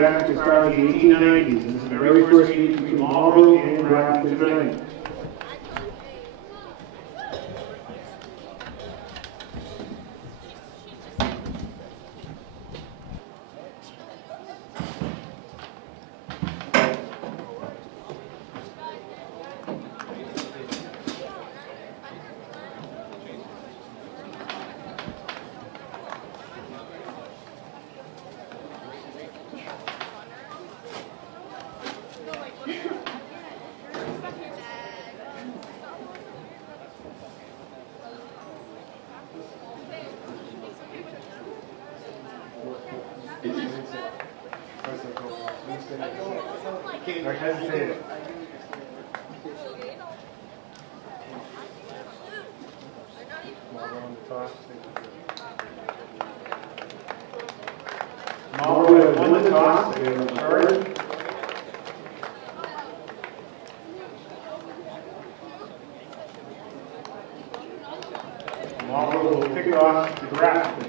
back to the start of the 1890s. This is the very first meet between Marlboro and Grafton tonight. Marlboro won the toss, they were third. Marlboro will pick it off to Grafton.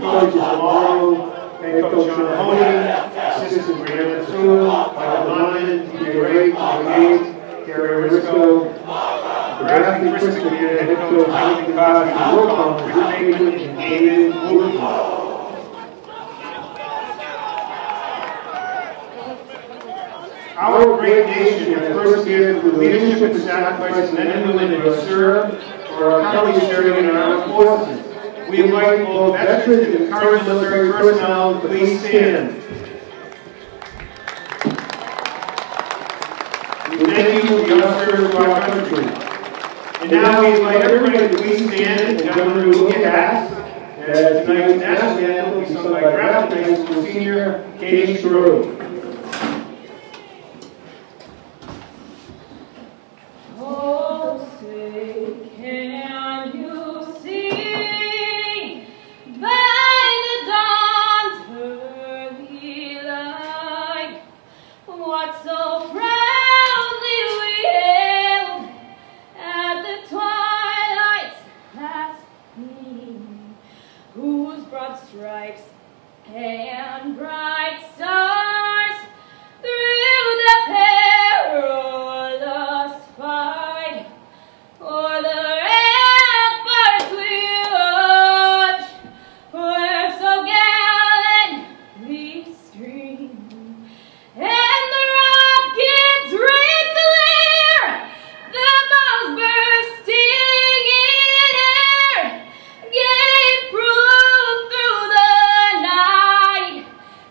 Coaches Marlboro, head coach Sean Honey, assistant Brianna Sewell, Michael London, Peter Ray, Gates, Gary Risco, Grafton Chris McGinn, head coach Anthony Cosby, work on Rick Bateman and David Woodley. Our great nation has first given through leadership and sacrifice men and women who have served or are currently serving in our armed forces. We invite both veterans and current military personnel to please stand. We thank you for your service to our country. And now we invite everybody to please stand and Governor will get asked as tonight's national anthem will be sung by Grafton High School senior Katie Strode. Stripes and bright stars through the perilous fight, o'er the ramparts we watch, where so gallantly stream, and the rockets ring clear, the bombs bursting in air, gave proof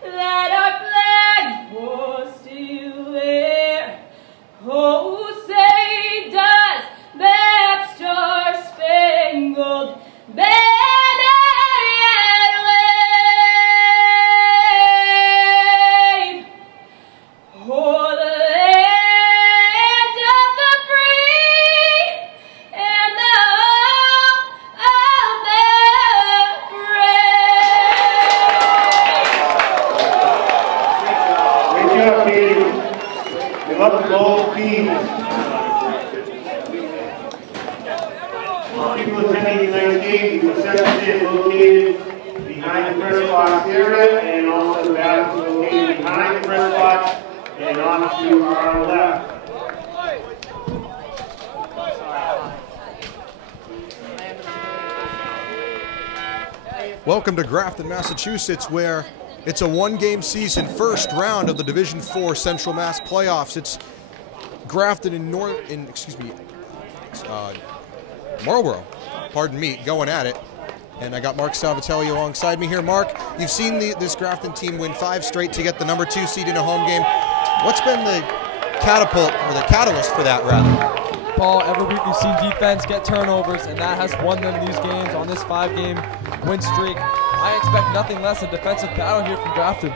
that our flag was still there. Oh, say does that star-spangled banner wave o'er the land of the free and the home of the brave. Great job, Katie. We love the bold teams. People attending tonight's game, the concession is located behind the press box area, and also the bathrooms located behind the press box and on to our left. Welcome to Grafton, Massachusetts, where it's a one-game season, first round of the Division IV Central Mass playoffs. It's Grafton and Marlboro, pardon me, going at it. And I got Marc Salvatelli alongside me here. Marc, you've seen this Grafton team win 5 straight to get the #2 seed in a home game. What's been the catapult, or the catalyst for that, rather? Paul, every week we've seen defense get turnovers, and that has won them these games on this 5-game win streak. I expect nothing less than defensive battle here from Grafton.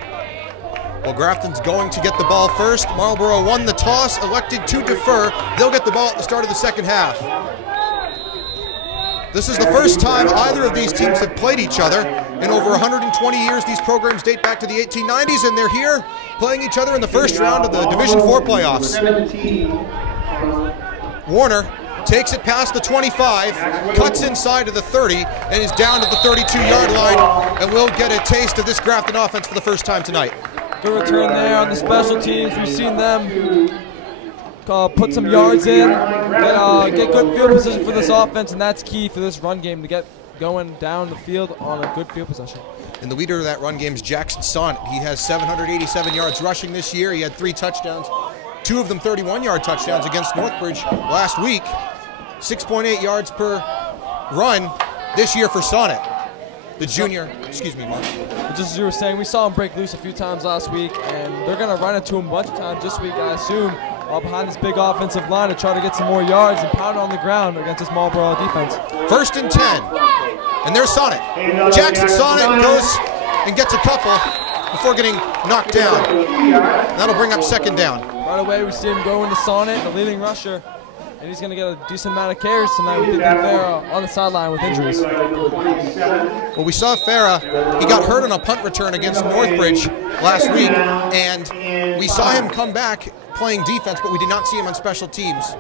Well, Grafton's going to get the ball first. Marlboro won the toss, elected to defer. They'll get the ball at the start of the second half. This is the first time either of these teams have played each other. In over 120 years, these programs date back to the 1890s, and they're here playing each other in the first round of the Division IV playoffs. Warner takes it past the 25, cuts inside to the 30, and is down to the 32-yard line, and we'll get a taste of this Grafton offense for the first time tonight. Good return there on the special teams. We've seen them put some yards in, get good field position for this offense, and that's key for this run game to get going down the field on a good field possession. And the leader of that run game is Jackson Sonnet. He has 787 yards rushing this year. He had 3 touchdowns, 2 of them 31-yard touchdowns against Northbridge last week. 6.8 yards per run this year for Sonnet. The junior, excuse me, Mark. Just as you were saying, we saw him break loose a few times last week, and they're going to run into him a bunch of times this week, I assume, behind this big offensive line to try to get some more yards and pound on the ground against this Marlboro defense. 1st and 10, and there's Sonnet. Jackson Sonnet goes and gets a couple before getting knocked down. That'll bring up 2nd down. Right away, we see him go into Sonnet, the leading rusher, and he's going to get a decent amount of carries tonight with Ethan Farah on the sideline with injuries. Well, we saw Farah. He got hurt on a punt return against Northbridge last week, and we saw him come back playing defense, but we did not see him on special teams.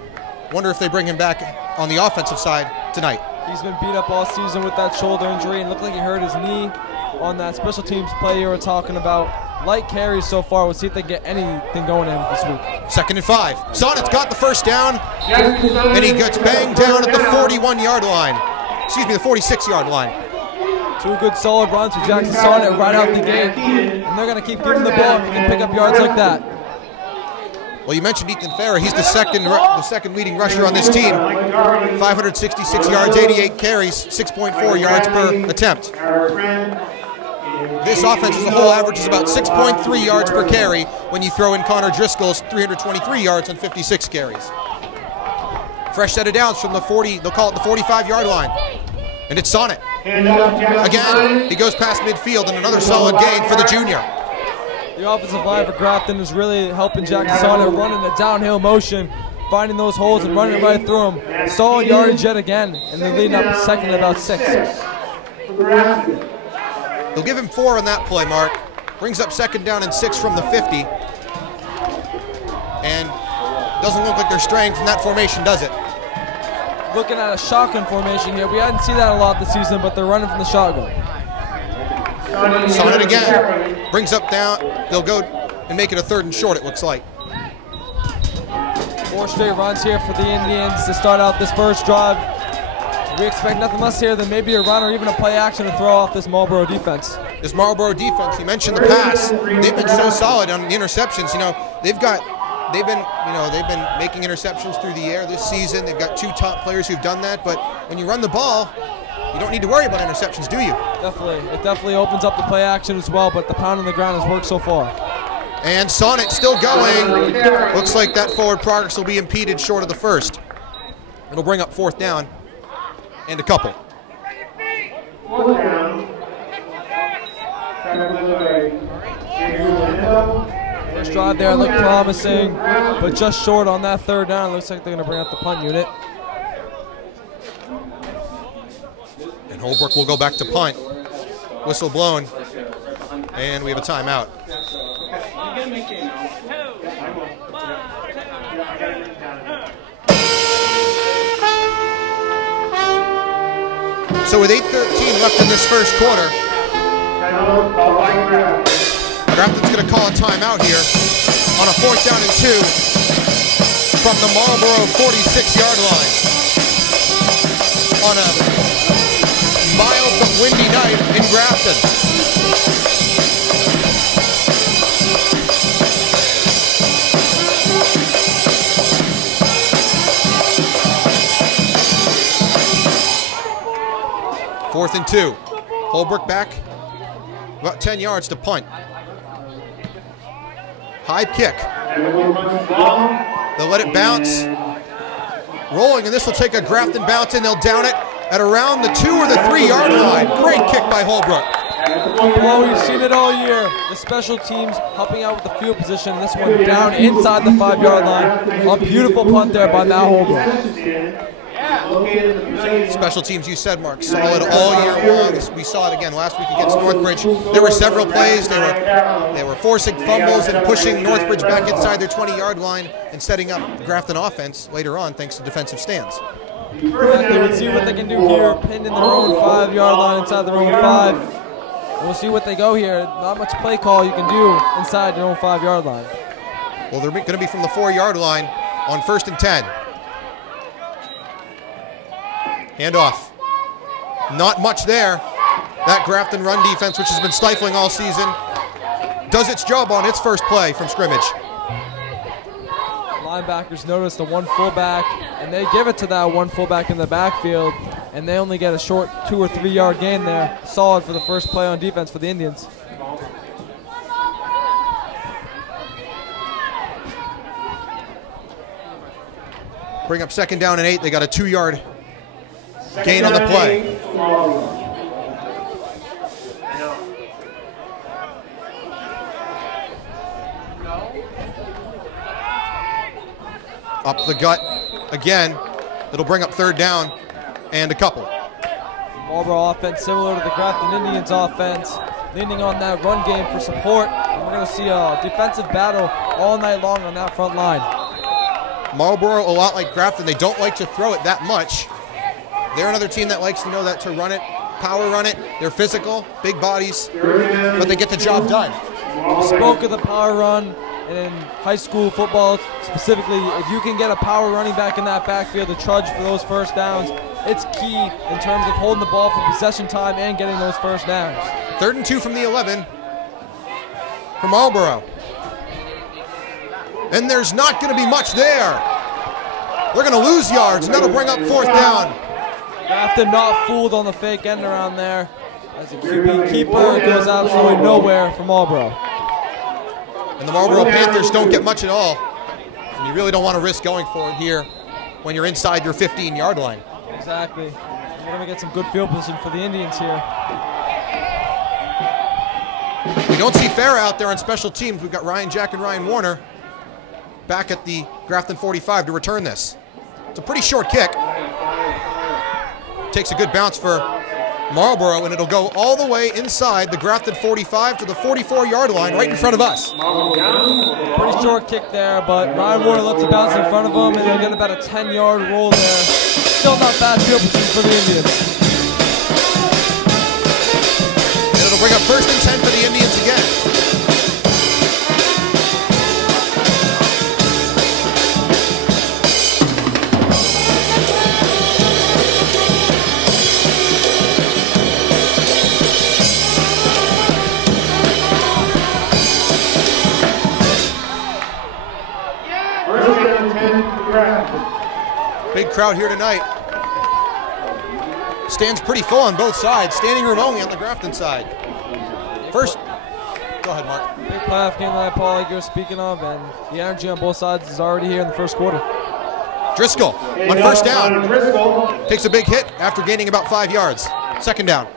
Wonder if they bring him back on the offensive side tonight. He's been beat up all season with that shoulder injury, and looked like he hurt his knee on that special teams play you were talking about. Light carries so far. We'll see if they can get anything going in this week. 2nd and 5. Sonnet's got the 1st down, and he gets banged down at the 41-yard line. Excuse me, the 46-yard line. 2 good solid runs for Jackson Sonnet right out the gate, and they're going to keep giving the ball if he can pick up yards like that. Well, you mentioned Ethan Farah. He's the second leading rusher on this team. 566 yards, 88 carries, 6.4 yards per attempt. This offense as a whole averages about 6.3 yards per carry when you throw in Connor Driscoll's 323 yards on 56 carries. Fresh set of downs from the 40, they'll call it the 45-yard line. And it's Sonnet. Again, he goes past midfield, and another solid gain for the junior. The offensive line for Grafton is really helping Jackson Sonnet running a downhill motion, finding those holes and running right through them. Solid yardage yet again, and they're leading up second at about 6. They'll give him 4 on that play, Mark. Brings up 2nd down and 6 from the 50. And doesn't look like they're straying from that formation, does it? Looking at a shotgun formation here. We hadn't seen that a lot this season, but they're running from the shotgun. Sonnet again. Brings up down. They'll go and make it a 3rd and short, it looks like. 4 straight runs here for the Indians to start out this first drive. We expect nothing less here than maybe a run or even a play action to throw off this Marlboro defense. This Marlboro defense, you mentioned the pass. They've been so solid on the interceptions. You know, they've been making interceptions through the air this season. They've got 2 top players who've done that, but when you run the ball, you don't need to worry about interceptions, do you? Definitely. It definitely opens up the play action as well, but the pound on the ground has worked so far. And Sonnet still going. Looks like that forward progress will be impeded short of the 1st. It'll bring up 4th down and a couple. 4th down. First drive there looked promising, but just short on that 3rd down. Looks like they're going to bring out the punt unit. And Holbrook will go back to punt. Whistle blown, and we have a timeout. So with 8:13 left in this first quarter, Grafton's going to call a timeout here on a 4th down and 2 from the Marlboro 46-yard line on a mild but windy night in Grafton. Fourth and 2. Holbrook back about 10 yards to punt. High kick. They'll let it bounce. Rolling, and this will take a Grafton bounce, and they'll down it at around the 2 or the 3-yard line. Great kick by Holbrook. Well, we've seen it all year. The special teams helping out with the field position. This one down inside the 5-yard line. A beautiful punt there by Matt Holbrook. located in the pavilion. Special teams, you said, Mark, solid all year long. We saw it again last week against Northbridge. There were several plays. They were forcing fumbles and pushing Northbridge back inside their 20-yard line and setting up Grafton offense later on thanks to defensive stands. They would see what they can do here, pinned in their own 5-yard line inside their own 5. And we'll see what they go here. Not much play call you can do inside your own 5-yard line. Well, they're going to be from the 4-yard line on 1st and 10. Handoff. Not much there. That Grafton run defense, which has been stifling all season, does its job on its first play from scrimmage. Linebackers notice the one fullback, and they give it to that one fullback in the backfield, and they only get a short 2 or 3 yard gain there. Solid for the first play on defense for the Indians. Bring up 2nd down and 8. They got a 2-yard gain on the play. Up the gut again. It'll bring up 3rd down and a couple. Marlboro offense similar to the Grafton Indians offense, leaning on that run game for support. And we're going to see a defensive battle all night long on that front line. Marlboro, a lot like Grafton, they don't like to throw it that much. They're another team that likes to know that to run it, power run it. They're physical, big bodies, but they get the job done. We spoke of the power run, and in high school football specifically, if you can get a power running back in that backfield to trudge for those first downs, it's key in terms of holding the ball for possession time and getting those first downs. 3rd and 2 from the 11 for Marlboro. And there's not going to be much there. They're going to lose yards, and that'll bring up 4th down. Grafton not fooled on the fake end around there. As a QB keeper, it goes absolutely nowhere for Marlboro. And the Marlboro Panthers don't get much at all. And you really don't want to risk going for it here when you're inside your 15-yard line. Exactly. We're going to get some good field position for the Indians here. We don't see Farah out there on special teams. We've got Ryan Jack and Ryan Warner back at the Grafton 45 to return this. It's a pretty short kick. Takes a good bounce for Marlboro, and it'll go all the way inside the Grafton 45 to the 44-yard line right in front of us. Pretty short kick there, but Ryan Warner lets it bounce in front of him, and they'll get about a 10-yard roll there. Still not bad field position for the Indians. And it'll bring up 1st and 10 for the Indians again. Big crowd here tonight. Stands pretty full on both sides. Standing room only on the Grafton side. First, go ahead, Mark. Big playoff game tonight, Paul, like you're speaking of, and the energy on both sides is already here in the first quarter. Driscoll on 1st down. Takes a big hit after gaining about 5 yards. 2nd down.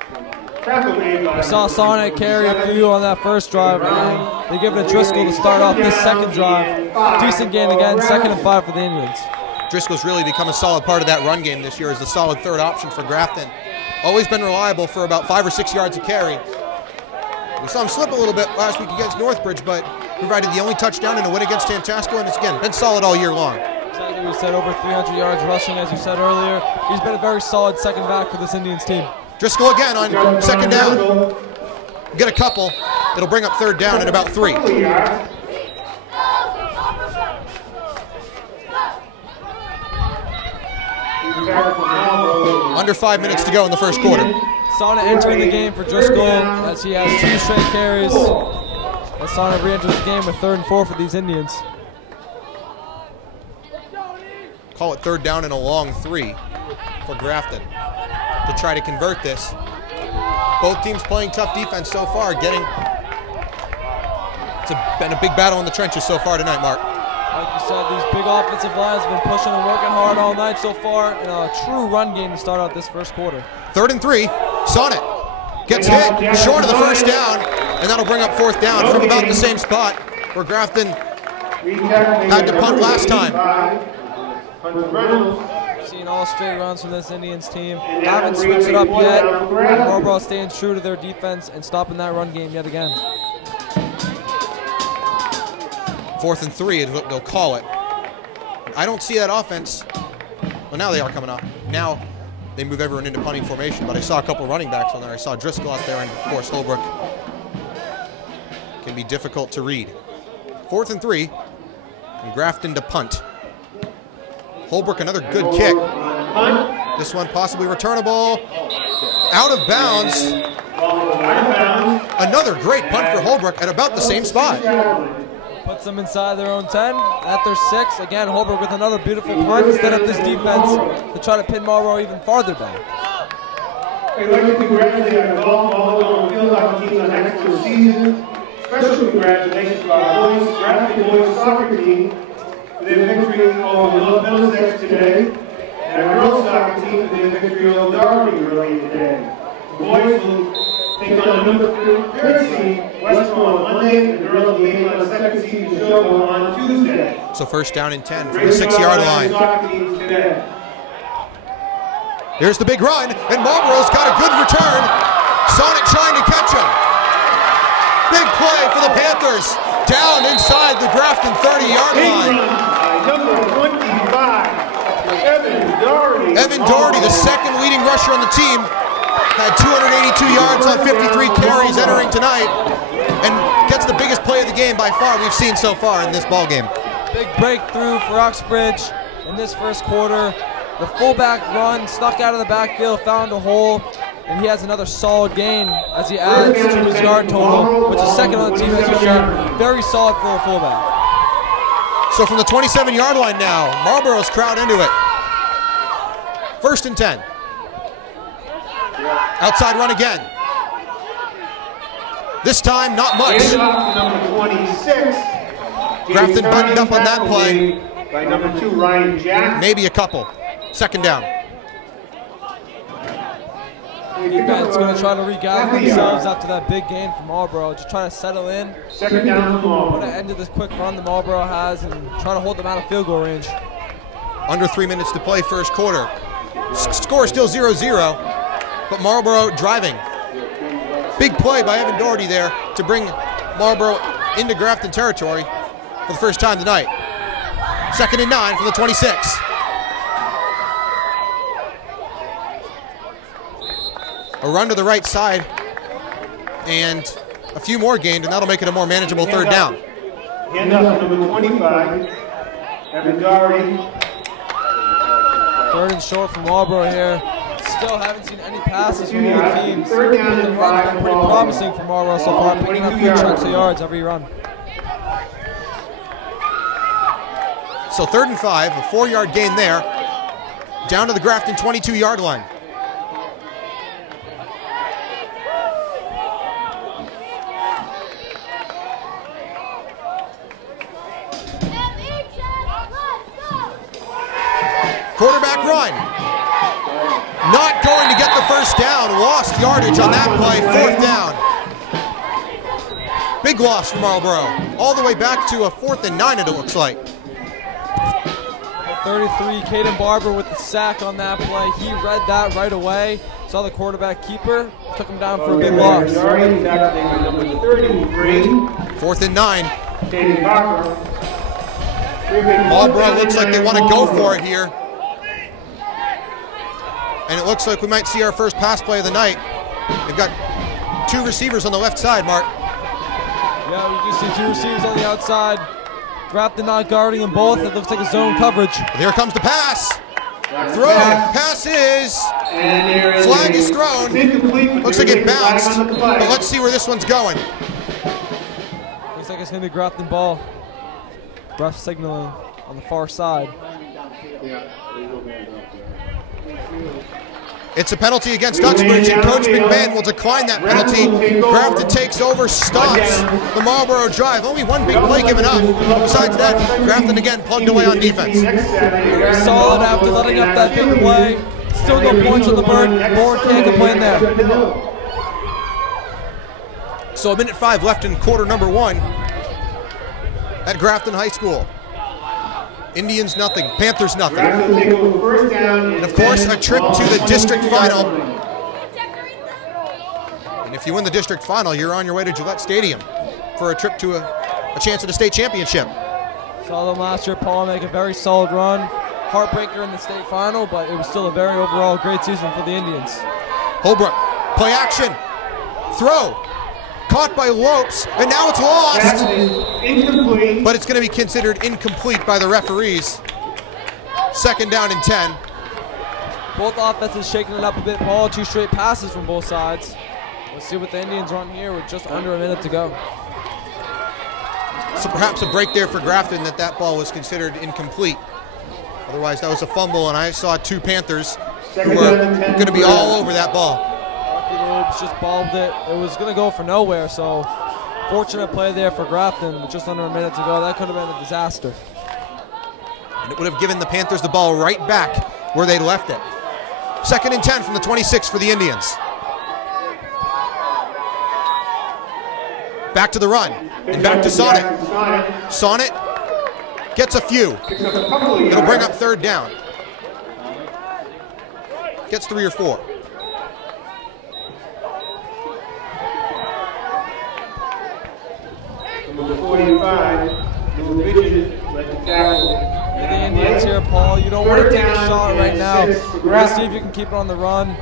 We saw Sonic carry a few on that first drive, and they give it to Driscoll to start off this 2nd drive. Decent gain again, 2nd and 5 for the Indians. Driscoll's really become a solid part of that run game this year as the solid 3rd option for Grafton. Always been reliable for about 5 or 6 yards of carry. We saw him slip a little bit last week against Northbridge, but provided the only touchdown in a win against Tantasco, and it's again been solid all year long. Exactly, we said over 300 yards rushing, as you said earlier. He's been a very solid second back for this Indians team. Driscoll again on 2nd down. Get a couple. It'll bring up 3rd down at about 3. Under 5 minutes to go in the first quarter. Sana entering the game for Driscoll as he has 2 straight carries. As Sana re-enters the game with 3rd and 4 for these Indians. Call it 3rd down and a long 3 for Grafton to try to convert this. Both teams playing tough defense so far. It's been a big battle in the trenches so far tonight, Mark. Like you said, these big offensive lines have been pushing and working hard all night so far in a true run game to start out this first quarter. 3rd and 3. Sonnet gets hit short of the first down, and that'll bring up 4th down from about the same spot where Grafton had to punt last time. Seeing all straight runs from this Indians team. Haven't switched it up yet. Marlboro staying true to their defense and stopping that run game yet again. 4th and 3, they'll call it. I don't see that offense. Well, now they are coming up. Now they move everyone into punting formation, but I saw a couple running backs on there. I saw Driscoll out there, and of course Holbrook can be difficult to read. 4th and 3, and Grafton to punt. Holbrook, another good kick. This one possibly returnable. Out of bounds. Another great punt for Holbrook at about the same spot. Puts them inside their own 10, at their 6. Again, Holbrook with another beautiful punt instead of this defense to try to pin Marlboro even farther back. I'd like to congratulate our volleyball field hockey team on an excellent season. Special congratulations to our boys, Grafton boys soccer team for their victory over Middlesex today, and our girls soccer team for their victory over Derby earlier today. The boys will take on the number 3rd seed, Westmore, on Monday, and the girls will game on the 2nd seed, Shogo, on Tuesday. So 1st down and 10 from the 6-yard line. Here's the big run, and Marlboro's got a good return. Sonic trying to catch him. Big play for the Panthers. Down inside the Grafton 30-yard line. Number 25, Evan Doherty. Evan Doherty, the second leading rusher on the team, had 282 yards on 53 carries entering tonight, and gets the biggest play of the game by far we've seen so far in this ball game. Big breakthrough for Uxbridge in this first quarter. The fullback run, snuck out of the backfield, found a hole, and he has another solid gain as he adds to his yard total, which is second on the team, as you said. Very solid for a fullback. So from the 27-yard line now, Marlboro's crowd into it. 1st and 10. Outside run again. This time, not much. Number 26. Grafton buttoned up on that play. By number 2, Ryan Jack. Maybe a couple. 2nd down. Defense going to try to regather themselves after that big gain from Marlboro. Just trying to settle in. 2nd down for Marlboro. Put an end to this quick run the Marlboro has and try to hold them out of field goal range. Under 3 minutes to play first quarter. Score still 0-0, but Marlboro driving. Big play by Evan Doherty there to bring Marlboro into Grafton territory for the first time tonight. 2nd and 9 from the 26. A run to the right side, and a few more gained, and that'll make it a more manageable 3rd down. Hand up to number 25, Evan Doherty. 3rd and short from Marlboro here. Still haven't seen any passes from both teams. The 3rd down run's been pretty promising for Marlboro so far, picking up good chunks of yards every run. So 3rd and 5, a 4-yard gain there, down to the Grafton 22-yard line. Quarterback run. Not going to get the 1st down. Lost yardage on that play. 4th down. Big loss for Marlboro. All the way back to a 4th and 9, it looks like. 33, Caden Barber with the sack on that play. He read that right away. Saw the quarterback keeper. Took him down for a big loss. 4th and 9. Marlboro looks like they want to go for it here. And it looks like we might see our first pass play of the night. They've got 2 receivers on the left side, Mark. Yeah, we do see 2 receivers on the outside. Grafton not guarding them both. It looks like a zone coverage. Here comes the pass. Throw. Pass is. Flag is thrown. Looks like it bounced. But let's see where this one's going. Looks like it's going to be Grafton ball. Ref signaling on the far side. It's a penalty against Uxbridge, and Coach McMahon will decline that penalty. Grafton takes over, stops the Marlboro drive. Only one big play given up. Besides that, Grafton again plugged away on defense. Very solid after letting up that big play. Still no points on the board. Can't complain there. So 1:05 left in quarter number 1 at Grafton High School. Indians nothing, Panthers nothing. Grafton take over first down. And of course, a trip to the district final. And if you win the district final, you're on your way to Gillette Stadium for a trip to a chance at a state championship. Saw them last year, Paul, make a very solid run. Heartbreaker in the state final, but it was still a very overall great season for the Indians. Holbrook, play action, throw, caught by Lopes, and now it's lost. Incomplete. But it's going to be considered incomplete by the referees. Second down and 10. Both offenses shaking it up a bit, Paul. 2 straight passes from both sides. Let's see what the Indians run here with just under a minute to go. So perhaps a break there for Grafton that ball was considered incomplete. Otherwise, that was a fumble, and I saw 2 Panthers who were going to be all over that ball. Lopes just balled it. It was going to go for nowhere, so fortunate play there for Grafton with just under a minute to go. That could have been a disaster. And it would have given the Panthers the ball right back where they left it. Second and 10 from the 26 for the Indians. Back to the run, and back to Sonnet. Sonnet gets a few. It'll bring up third down. Gets 3 or 4. Number 45, Midget, let the tackle. For the Indians here, Paul, you don't want to take a shot right now. We're going to see if you can keep it on the run.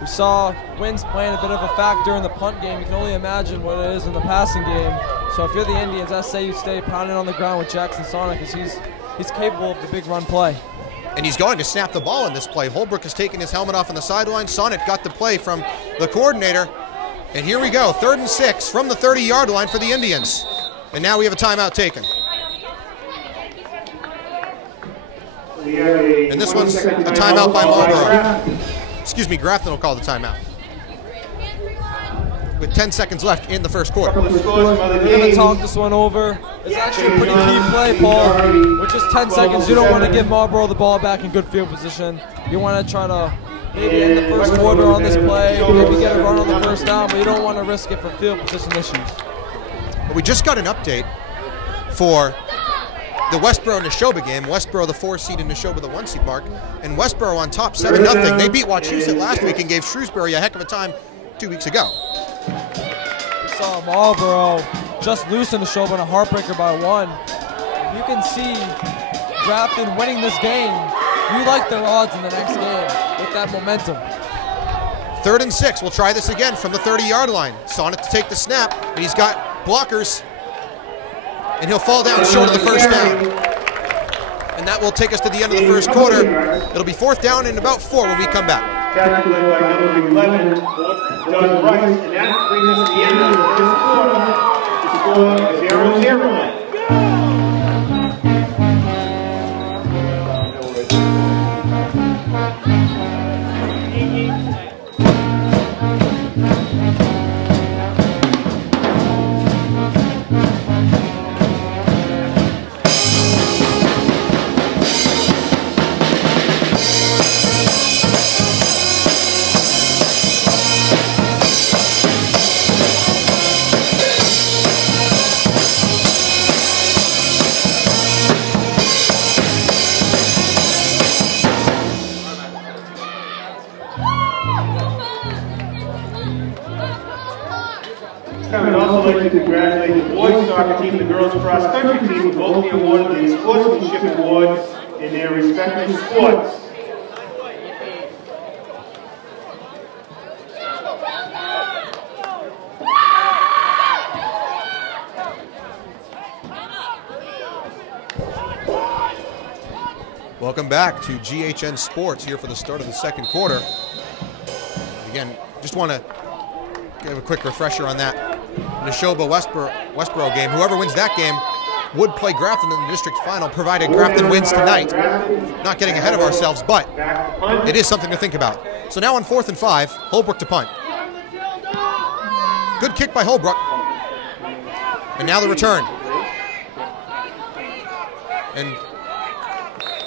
We saw winds playing a bit of a factor in the punt game. You can only imagine what it is in the passing game. So if you're the Indians, I say you stay pounding on the ground with Jackson Sonnet because he's capable of the big run play. And he's going to snap the ball in this play. Holbrook has taken his helmet off on the sideline. Sonnet got the play from the coordinator. And here we go, 3rd and 6 from the 30-yard line for the Indians. And now we have a timeout taken. And this one's a timeout by Marlboro. Excuse me, Grafton will call the timeout. With 10 seconds left in the first quarter. We're going to talk this one over. It's actually a pretty key play, Paul. With just 10 seconds, you don't want to give Marlboro the ball back in good field position. You want to try to maybe end the first quarter on this play, maybe get a run on the first down, but you don't want to risk it for field position issues. But we just got an update for the Westboro-Neshoba game. Westboro, the 4 seed, and Neshoba, the 1 seed, Mark. And Westboro on top 7-0. They beat Wachusett last week and gave Shrewsbury a heck of a time 2 weeks ago. We saw Marlboro just loosen Neshoba in a heartbreaker by 1. You can see Grafton winning this game. You like their odds in the next game with that momentum. 3rd and 6. We'll try this again from the 30-yard line. Sonnet to take the snap, and he's got blockers. And he'll fall down short of the first down. And that will take us to the end of the first quarter. It'll be 4th down and about 4 when we come back. Tackled by number 11, Doug Rice, and that brings us to the end of the first quarter. The score is 0-0. I would also like to congratulate the boys soccer team and the girls cross country team who both been awarded the Sportsmanship Award in their respective sports. Welcome back to GHN Sports here for the start of the second quarter. Again, just want to give a quick refresher on that Neshoba Westboro game. Whoever wins that game would play Grafton in the district final, provided Grafton wins tonight. Not getting ahead of ourselves, but it is something to think about. So now on 4th and 5, Holbrook to punt. Good kick by Holbrook. And now the return. And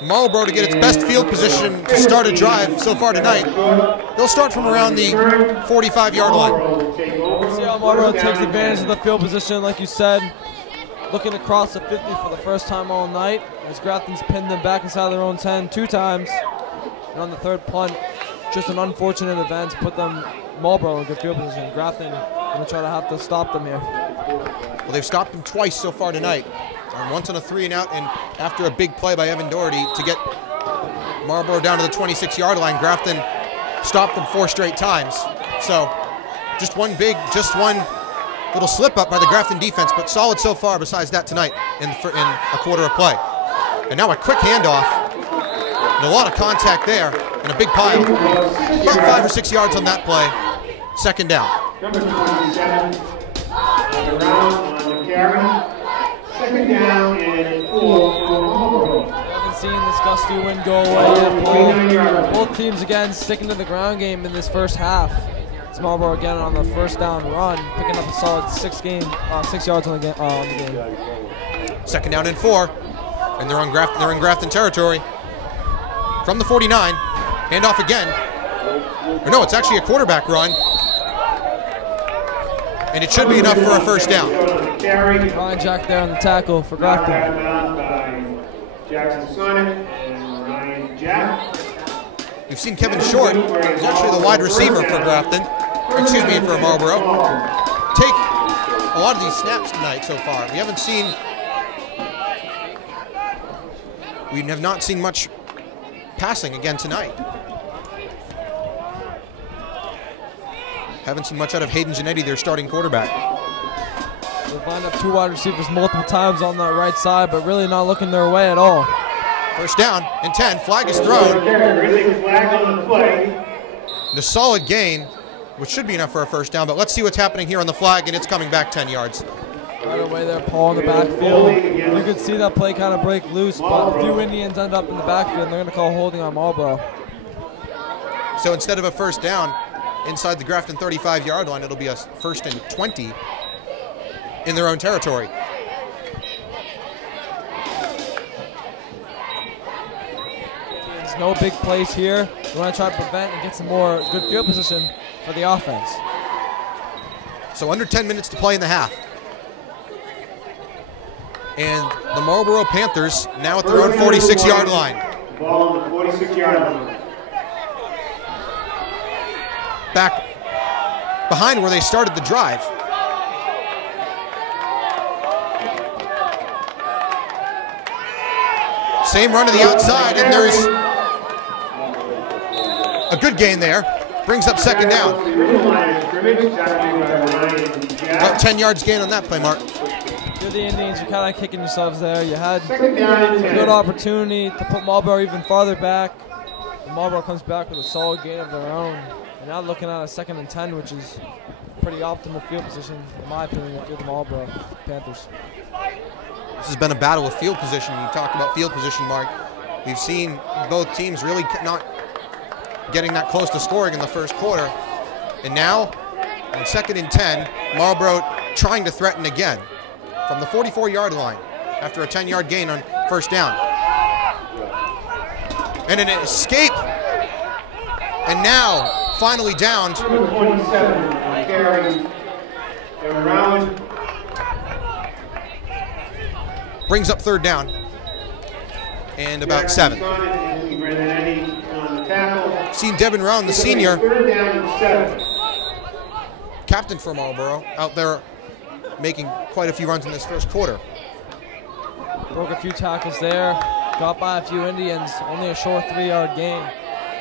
Marlboro to get its best field position to start a drive so far tonight. They'll start from around the 45-yard line. See how Marlboro takes advantage of the field position, like you said. looking to cross the 50 for the first time all night, as Grafton's pinned them back inside their own 10 2 times. And on the third punt, just an unfortunate event put them, Marlboro, in good field position. Grafton going to try to have to stop them here. Well, they've stopped them twice so far tonight. Once on a 3-and-out, and after a big play by Evan Doherty to get Marlboro down to the 26-yard line, Grafton stopped them 4 straight times. So just one little slip up by the Grafton defense, but solid so far besides that tonight in a quarter of play. And now a quick handoff, and a lot of contact there, and a big pile. About 5 or 6 yards on that play. Second down. Number 27, around on the carry. Second down and 4 for Marlboro. Haven't seen this gusty wind go away yet. Both teams again sticking to the ground game in this first half. It's Marlboro again on the first down run, picking up a solid 6 yards on the game. Second down and 4, and they're in Grafton territory. From the 49, handoff again. Or no, it's actually a quarterback run. And it should be enough for a first down. Ryan Jack there on the tackle for Grafton. Jackson Sonic and Ryan Jack. We've seen Kevin Short, who's actually the wide receiver for Grafton, for Marlboro, take a lot of these snaps tonight so far. We have not seen much passing again tonight. Haven't seen much out of Hayden Giannetti, their starting quarterback. They've lined up 2 wide receivers multiple times on that right side, but really not looking their way at all. First down and 10, flag is thrown. Flag on the play. The solid gain, which should be enough for a first down, but let's see what's happening here on the flag, and it's coming back 10 yards. Right away there, Paul in the backfield. You could see that play kind of break loose, but a few Indians end up in the backfield, and they're going to call holding on Marlboro. So instead of a first down inside the Grafton 35-yard line, it'll be a 1st and 20 in their own territory. There's no big plays here. We want to try to prevent and get some more good field position for the offense. So under 10 minutes to play in the half. And the Marlboro Panthers now at their own 46-yard line. Ball on the 46-yard line. Back behind where they started the drive. Same run to the outside, and there's a good gain there. Brings up second down. About 10 yards gain on that play, Mark. You're the Indians, you're kind of kicking yourselves there. You had a good opportunity to put Marlboro even farther back. And Marlboro comes back with a solid gain of their own. And now looking at a 2nd and 10, which is pretty optimal field position, in my opinion, for the Marlboro Panthers. This has been a battle of field position. You talked about field position, Mark. We've seen both teams really not getting that close to scoring in the first quarter. And now, on 2nd and 10, Marlboro trying to threaten again from the 44-yard line after a 10-yard gain on first down. And an escape. And now, finally downed. 27, carry around. Brings up third down. And about 7. Seen Devin Rowan, the senior, Third down and 7. captain for Marlboro, out there making quite a few runs in this first quarter. Broke a few tackles there, got by a few Indians, only a short 3-yard gain.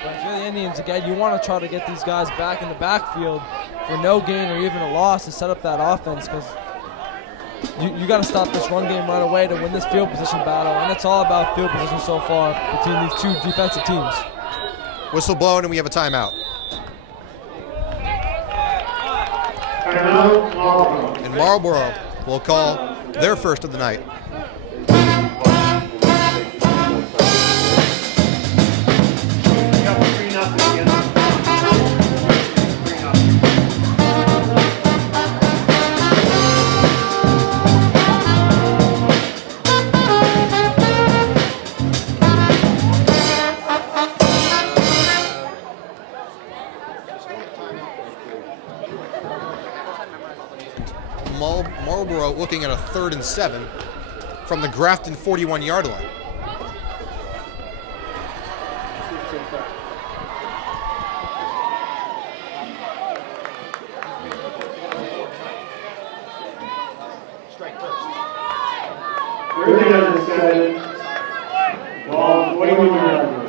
But if you're the Indians, again, you want to try to get these guys back in the backfield for no gain or even a loss to set up that offense, because you got to stop this run game right away to win this field position battle, and it's all about field position so far between these 2 defensive teams. Whistle blown, and we have a timeout. Timeout, Marlboro. And Marlboro will call their first of the night. Marlboro looking at a 3rd and 7 from the Grafton 41-yard line. Third down and 7. Ball 41-yard line.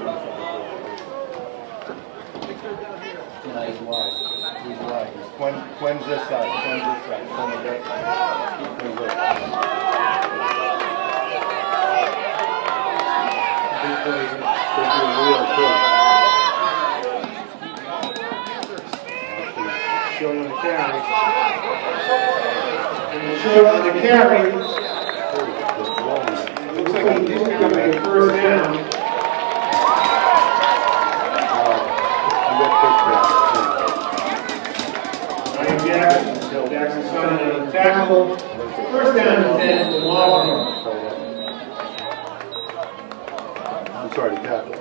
He's wide. He's wide. Quinn's this side. Quinn's this side. Showing the carry. Showing the carry. Looks like he just got a first down. Jackson's on the tackle. First down and 10 to Marlboro. I'm sorry, to tackle.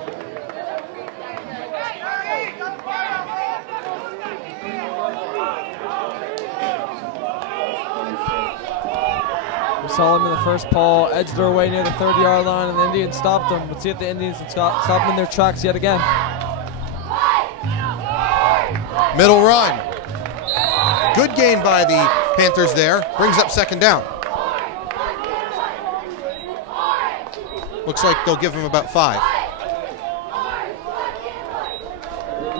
We saw them in the first ball, edged their way near the 30-yard line, and the Indians stopped them. Let's see if the Indians can stop them in their tracks yet again. Middle run. Good gain by the Panthers there. Brings up 2nd down. Looks like they'll give him about 5.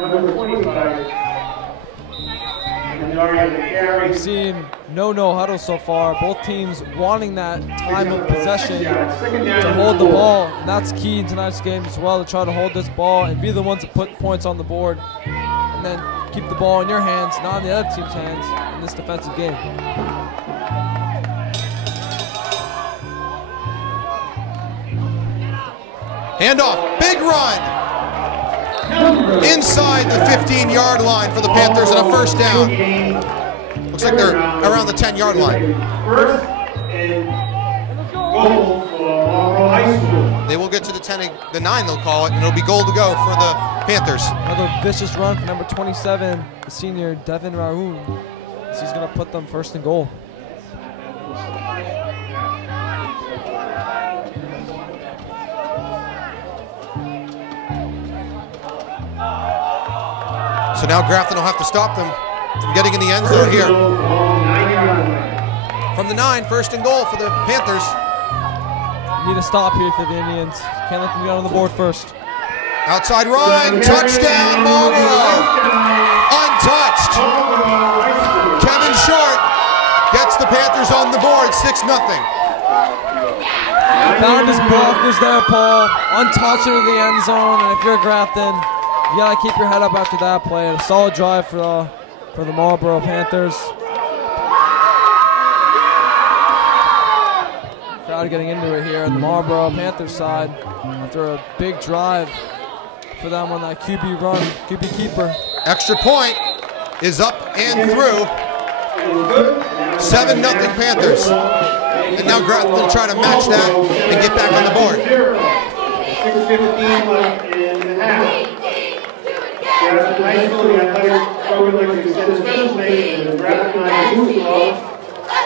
Number 25. We've seen no huddle so far. Both teams wanting that time of possession to hold the ball. And that's key in tonight's game as well, to try to hold this ball and be the ones to put points on the board. And then keep the ball in your hands, not in the other team's hands in this defensive game. Handoff, big run. Inside the 15-yard line for the Panthers and a first down. Looks like they're around the 10-yard line. First and goal for Marlboro High School. They will get to the 9, they'll call it, and it'll be goal to go for the Panthers. Another vicious run from number 27, the senior Devin Raoun. He's going to put them 1st and goal. So now Grafton will have to stop them from getting in the end zone here. From the 9, 1st and goal for the Panthers. Need a stop here for the Indians. Can't let them get on the board first. Outside run, touchdown Marlboro. Untouched. Kevin Short gets the Panthers on the board, 6-0. Found his blockers there, Paul. Untouched into the end zone, and if you're Grafton, you gotta keep your head up after that play. A solid drive for the Marlboro Panthers. Crowd getting into it here on the Marlboro Panthers side after a big drive for them on that QB run, QB keeper. Extra point is up and through. 7-0 Panthers. And now Grafton will try to match that and get back on the board. 6:15 left in the half. Grafton High School, the athletic program like to extend a special thanks to the Grafton High School Club.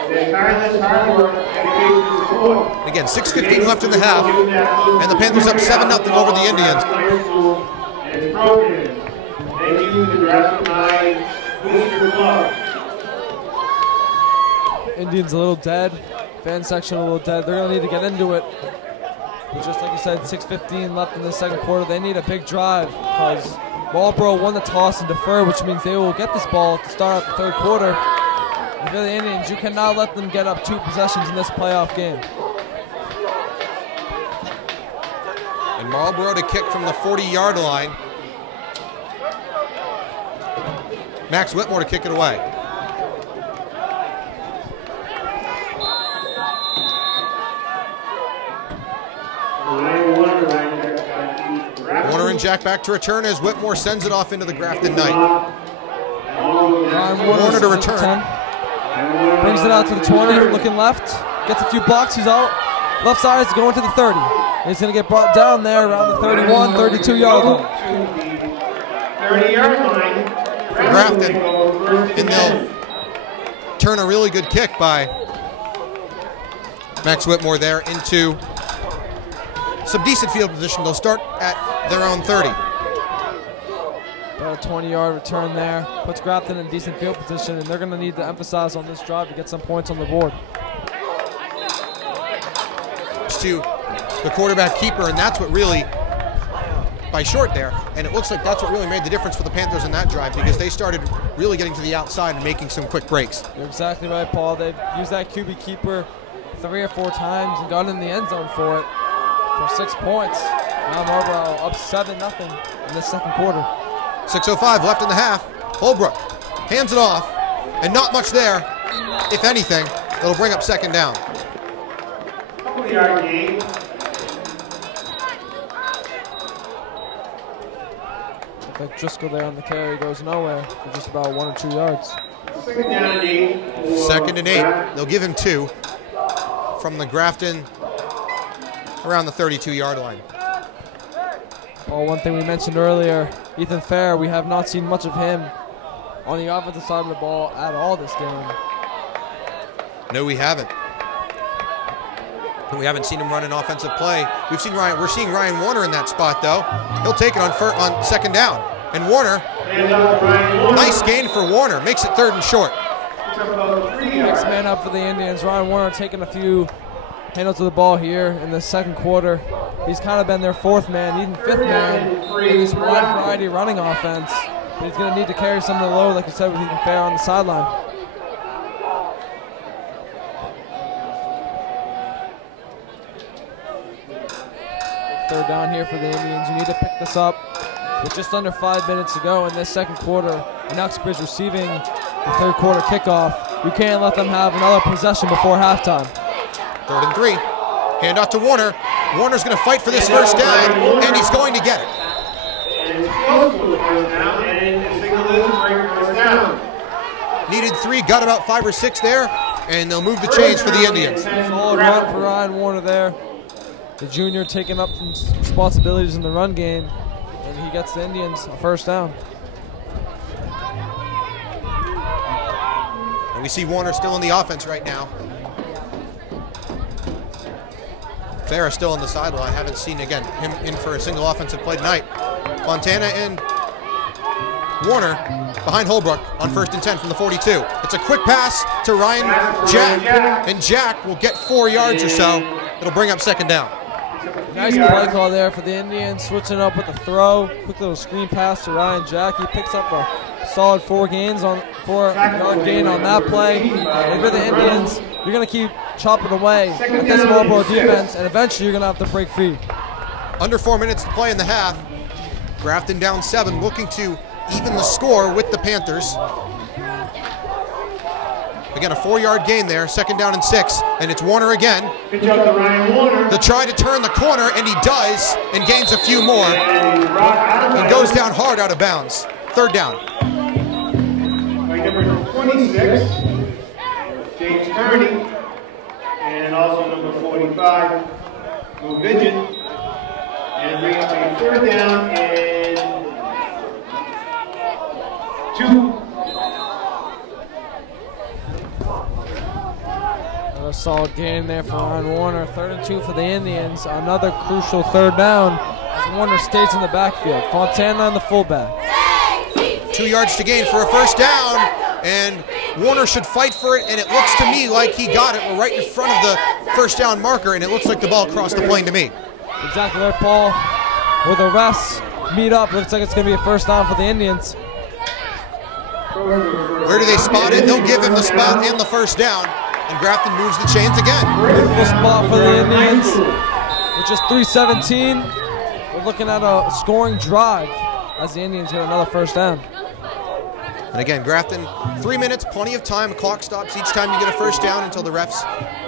Their tireless hard work, dedication, and support. Again, 6:15 left in the half, and the Panthers up 7-0 over the Indians. And its programs. Thank you to the Grafton High Booster Club. Indians a little dead. Fan section a little dead. They're going to need to get into it. But just like you said, 6:15 left in the 2nd quarter. They need a big drive because Marlboro won the toss and deferred, which means they will get this ball to start out the 3rd quarter. And for the Indians, you cannot let them get up 2 possessions in this playoff game. And Marlboro to kick from the 40-yard line. Max Whitmore to kick it away. Warner and Jack back to return as Whitmore sends it off into the Grafton night. Warner to return. Brings it out to the 20, looking left. Gets a few blocks, he's out. Left side is going to the 30. He's going to get brought down there around the 31, 32-yard line. 30-yard line. For Grafton. And they'll turn a really good kick by Max Whitmore there into some decent field position. They'll start at their own 30. About a 20-yard return there. Puts Grafton in decent field position, and they're going to need to emphasize on this drive to get some points on the board. To the quarterback keeper, and that's what really, by short there, and it looks like that's what really made the difference for the Panthers in that drive, because they started really getting to the outside and making some quick breaks. You're exactly right, Paul. They've used that QB keeper 3 or 4 times and got in the end zone for it for 6 points. Now Marlboro up 7-0 in the second quarter. 6:05 left in the half. Holbrook hands it off, and not much there. If anything, it'll bring up second down. Couple-yard gain. Like Driscoll there on the carry goes nowhere for just about 1 or 2 yards. Second down and 8. Second and 8. They'll give him 2 from the Grafton around the 32-yard line. Well, one thing we mentioned earlier, Ethan Fair, we have not seen much of him on the offensive side of the ball at all this game. No, we haven't. We haven't seen him run an offensive play. We're seeing Ryan Warner in that spot, though. He'll take it on second down. And Warner, nice gain for Warner, makes it 3rd and short. Next man up for the Indians, Ryan Warner taking a few handles of the ball here in the second quarter. He's kind of been their 4th man, even 5th man in this wide variety running offense. But he's going to need to carry some of the load, like you said, with Ethan Fair on the sideline. Third down here for the Indians. You need to pick this up with just under 5 minutes to go in this second quarter. And Uxbridge receiving the third quarter kickoff. You can't let them have another possession before halftime. 3rd and 3. Hand off to Warner. Warner's going to fight for this first down, and he's going to get it. And it's close to the first down, and the signal is for first down. Needed 3, got about 5 or 6 there, and they'll move the chains for the Indians. Solid run for Ryan Warner there. The junior taking up some responsibilities in the run game, and he gets the Indians a first down. And we see Warner still in the offense right now. Farrah still on the sideline. Haven't seen, again, him in for a single offensive play tonight. Fontana and Warner behind Holbrook on 1st and 10 from the 42. It's a quick pass to Ryan Jack, and Jack will get 4 yards or so. It'll bring up second down. Nice play call there for the Indians, switching up with a throw. Quick little screen pass to Ryan Jack. He picks up a solid 4 yard gain on that play. And for the Indians, you're going to keep chopping away at this Marlboro defense, and eventually you're going to have to break free. Under 4 minutes to play in the half. Grafton down 7, looking to even the score with the Panthers. Again, a 4-yard gain there, 2nd down and 6, and it's Warner again. Good job to Ryan Warner. They'll try to turn the corner, and he does, and gains a few more, and goes down hard out of bounds. 3rd down. By number 26, James Kearney, and also number 45, Lou Vigil. And bring up a 3rd down and 2. Another solid gain there for Ryan Warner. 3rd and 2 for the Indians. Another crucial 3rd down as Warner stays in the backfield. Fontana on the fullback. 2 yards to gain for a first down, and Warner should fight for it, and it looks to me like he got it. We're right in front of the first down marker, and it looks like the ball crossed the plane to me. Exactly right, Paul. Where the refs meet up, looks like it's going to be a first down for the Indians. Where do they spot it? They'll give him the spot and the first down, and Grafton moves the chains again. Beautiful spot for the Indians, which is 3:17. We're looking at a scoring drive as the Indians get another first down. And again, Grafton, 3 minutes, plenty of time. Clock stops each time you get a first down until the refs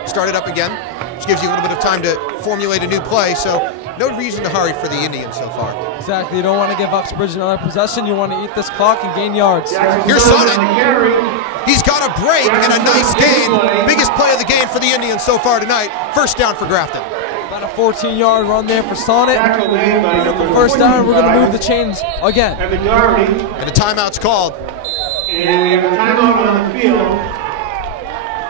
start it up again, which gives you a little bit of time to formulate a new play. So no reason to hurry for the Indians so far. Exactly. You don't want to give Uxbridge another possession. You want to eat this clock and gain yards. Here's Sonnet. He's got a break and a nice gain. Biggest play of the game for the Indians so far tonight. First down for Grafton. About a 14-yard run there for Sonnet. Beautiful first down. We're going to move the chains again. And a timeout's called. And we have a timeout on the field.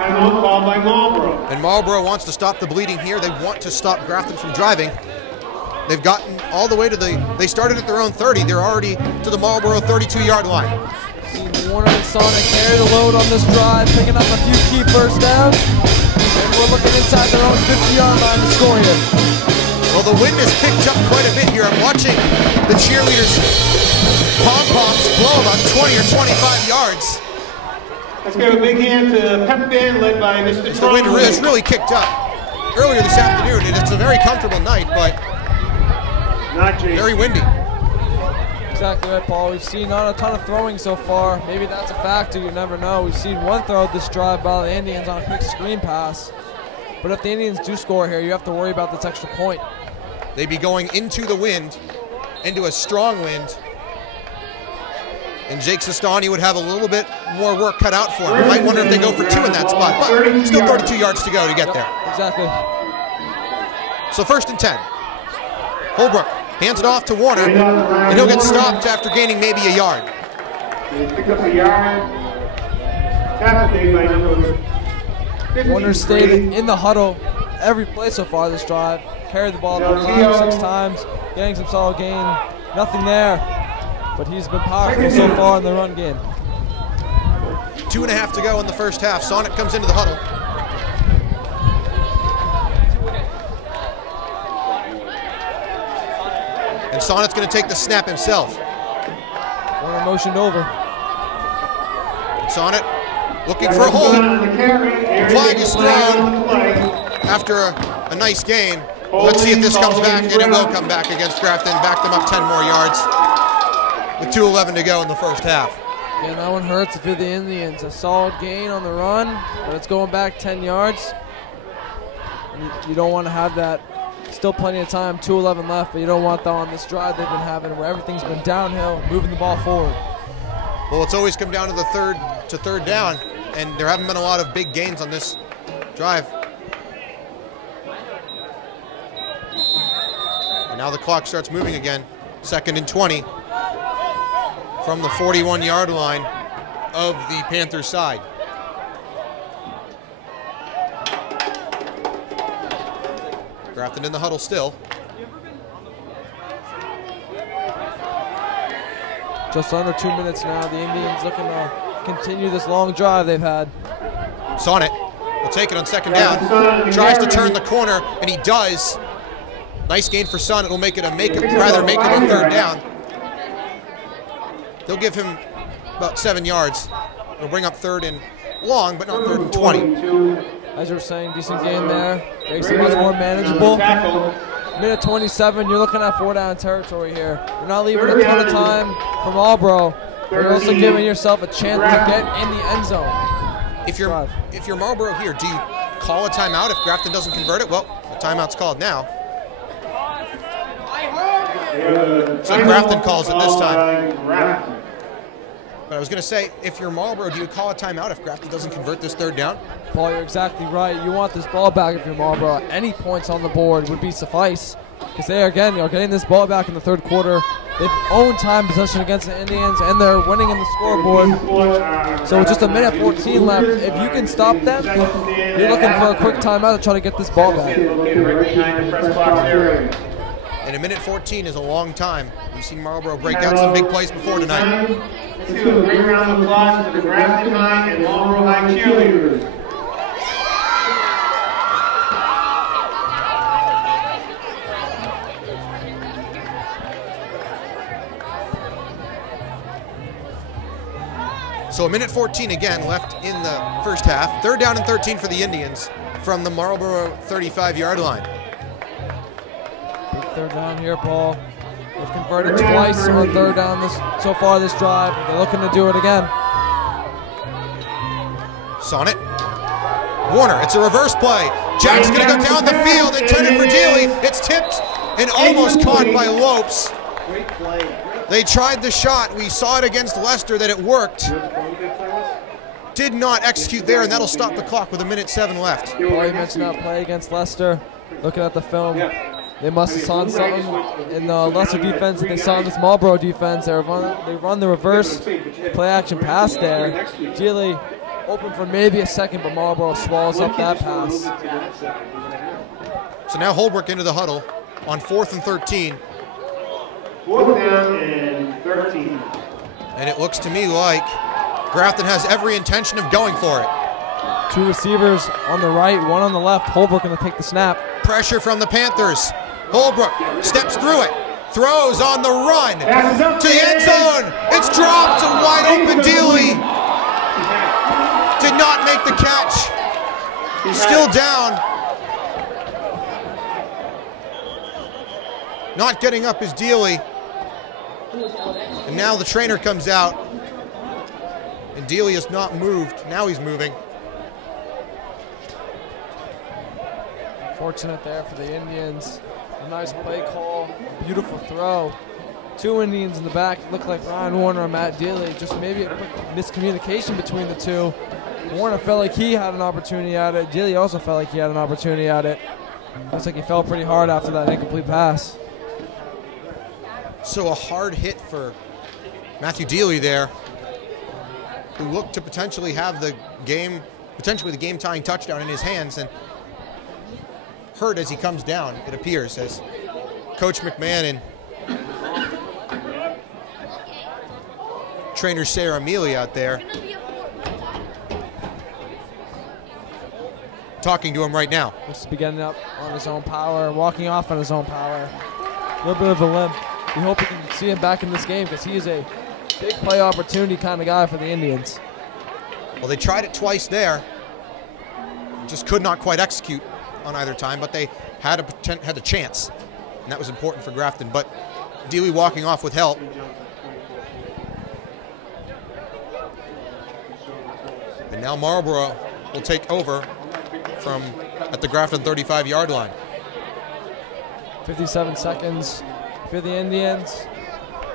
Timeout called by Marlboro. And Marlboro wants to stop the bleeding here. They want to stop Grafton from driving. They've gotten all the way to they started at their own 30. They're already to the Marlboro 32-yard line. Seen Warner and Sonic carry the load on this drive, picking up a few key first downs. And we're looking inside their own 50-yard line to score here. Well, the wind has picked up quite a bit here. I'm watching the cheerleaders' pom-poms blow about 20 or 25 yards. Let's give a big hand to Pep Band led by Mr. The wind has really kicked up earlier this afternoon, and it's a very comfortable night, but very windy. Exactly right, Paul. We've seen not a ton of throwing so far. Maybe that's a factor. You never know. We've seen one throw this drive by the Indians on a quick screen pass. But if the Indians do score here, you have to worry about this extra point. They'd be going into the wind, into a strong wind. And Jake Sistani would have a little bit more work cut out for him. I might wonder if they go for 2 in that spot, but still 32 yards to go to get there. Exactly. So 1st and 10. Holbrook hands it off to Warner, and he'll get stopped after gaining maybe a yard. Pick up a yard. Tackle by number 50. Warner stayed in the huddle every play so far this drive. Carried the ball about 5 or 6 times, getting some solid gain. Nothing there. But he's been powerful so far in the run game. 2.5 to go in the first half. Sonic comes into the huddle. And Sonic's going to take the snap himself. Warner motioned over. Sonic looking for a hold. The flag is thrown after a nice gain. Let's see if this comes back, and it will come back against Grafton. Back them up 10 more yards with 2:11 to go in the first half. Yeah, that one hurts if you're the Indians. A solid gain on the run, but it's going back 10 yards. You don't want to have that. Still plenty of time, 2:11 left, but you don't want that on this drive they've been having where everything's been downhill, moving the ball forward. Well, it's always come down to the third down, and there haven't been a lot of big gains on this drive. And now the clock starts moving again. 2nd and 20 from the 41-yard line of the Panthers side. Grafton in the huddle still. Just under 2 minutes now. The Indians looking to continue this long drive they've had. Sonnet will take it on 2nd down. Tries to turn the corner, and he does. Nice gain for Sonnet. Will make it a 3rd down. They'll give him about 7 yards. It'll bring up 3rd and long, but not 3rd and 20. As you were saying, decent gain there. Makes it much more manageable. Minute 27, you're looking at 4-down territory here. You're not leaving a ton of time for Marlboro, but you're also giving yourself a chance to get in the end zone. If you're Marlboro here, do you call a timeout if Grafton doesn't convert it? Well, the timeout's called now. So Grafton calls it this time. But I was going to say, if you're Marlboro, do you call a timeout if Grafton doesn't convert this 3rd down? Paul, you're exactly right. You want this ball back if you're Marlboro. Any points on the board would be suffice. Because they, again, are getting this ball back in the 3rd quarter. They've owned time possession against the Indians, and they're winning in the scoreboard. So with just a minute 14 left, if you can stop them, you're looking for a quick timeout to try to get this ball back. And a minute 14 is a long time. We've seen Marlboro break out some big plays before tonight. Let's do a big round of applause to the Grafton High and Marlboro High cheerleaders. So a minute 14 again left in the first half. 3rd down and 13 for the Indians from the Marlboro 35-yard line. Big 3rd down here, Paul. They've converted twice on 3rd down so far this drive. They're looking to do it again. Sonnet. Warner, it's a reverse play. Jack's going to go down the field, intended for Dealey. It's tipped and almost caught by Lopes. Great play. They tried the shot. We saw it against Leicester that it worked. Did not execute there, and that'll stop the clock with a minute 7 left. Paul, you mentioned that play against Leicester. Looking at the film, they must have saw something in the Leicester defense that they saw in this Marlboro defense. They run the reverse play action pass there. Dealey open for maybe a second, but Marlboro swallows up that pass. So now Holbrook into the huddle on 4th and 13. 4th down and 13. And it looks to me like Grafton has every intention of going for it. 2 receivers on the right, 1 on the left. Holbrook going to take the snap. Pressure from the Panthers. Holbrook steps through it, throws on the run to the end zone. It's dropped to wide open Dealey. Did not make the catch. Still down. Not getting up is Dealey. And now the trainer comes out. And Dealey has not moved. Now he's moving. Fortunate there for the Indians. A nice play call, beautiful throw. 2 Indians in the back. Looked like Ryan Warner and Matt Dealey. Just maybe a quick miscommunication between the two. Warner felt like he had an opportunity at it. Dealey also felt like he had an opportunity at it. Looks like he fell pretty hard after that incomplete pass. So a hard hit for Matthew Dealey there, who looked to potentially have the game-tying touchdown in his hands, and hurt as he comes down, it appears, as Coach McMahon and trainer Sarah Amelia out there talking to him right now. Just beginning up on his own power, walking off on his own power. A little bit of a limp. We hope we can see him back in this game because he is a big play opportunity kind of guy for the Indians. Well, they tried it twice there. Just could not quite execute on either time, but they had a chance, and that was important for Grafton. But Dealey walking off with help. And now Marlboro will take over from at the Grafton 35-yard line. 57 seconds for the Indians.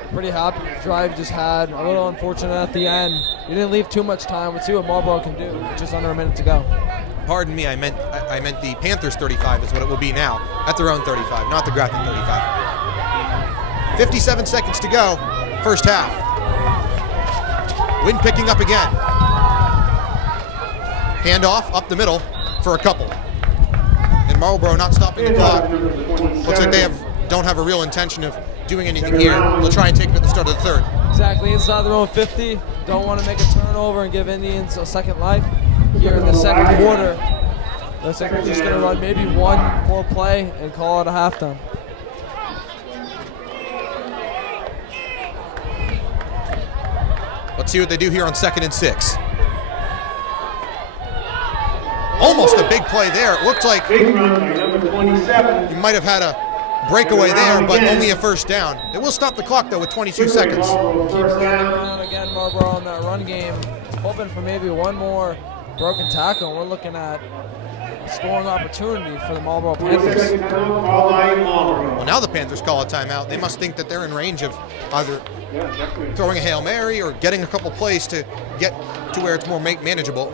Pretty happy the drive just had. A little unfortunate at the end. He didn't leave too much time. We'll see what Marlboro can do. Just under a minute to go. Pardon me, I meant the Panthers 35 is what it will be now. At their own 35, not the Grafton 35. 57 seconds to go, first half. Wind picking up again. Handoff up the middle for a couple. And Marlboro not stopping the clock. Looks like they don't have a real intention of doing anything here. They'll try and take it at the start of the third. Exactly, inside their own 50. Don't want to make a turnover and give Indians a second life. Here in the second quarter, looks like they're just going to run maybe one more play and call it a halftime. Let's see what they do here on 2nd and 6. Almost a big play there. It looked like Big run by number 27. you might have had a breakaway there, but only a first down. It will stop the clock, though, with 22 seconds. First down. Again, Marlboro on that run game, hoping for maybe one more broken tackle. We're looking at a scoring opportunity for the Marlboro Panthers. Well, now the Panthers call a timeout. They must think that they're in range of either throwing a Hail Mary or getting a couple plays to get to where it's more manageable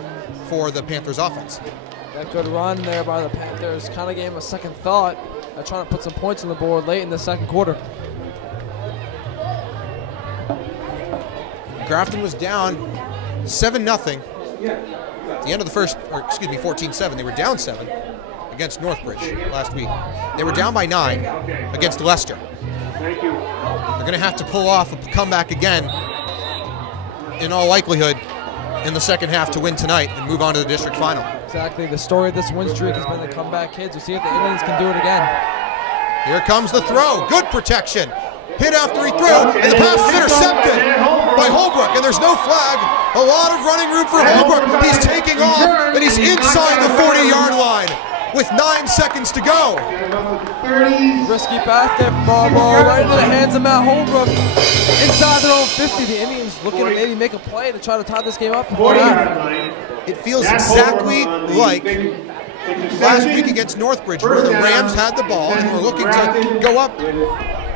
for the Panthers offense. That good run there by the Panthers kind of gave them a second thought at trying to put some points on the board late in the second quarter. Grafton was down 7-0. At the end of the first, or excuse me, 14-7. They were down 7 against Northbridge last week. They were down by 9 against Leicester. Thank you. They're going to have to pull off a comeback again, in all likelihood, in the second half to win tonight and move on to the district final. Exactly. The story of this win streak has been the comeback kids. We'll see if the Indians can do it again. Here comes the throw. Good protection. Hit after he threw, and the pass is intercepted by Holbrook, and there's no flag. A lot of running room for Holbrook. He's taking off, and he's inside the 40-yard line with 9 seconds to go. Risky pass there from Marlboro, right into the hands of Matt Holbrook. Inside their own 50, the Indians looking to maybe make a play to try to tie this game up before half. It feels exactly like last week against Northbridge, where the Rams had the ball and were looking to go up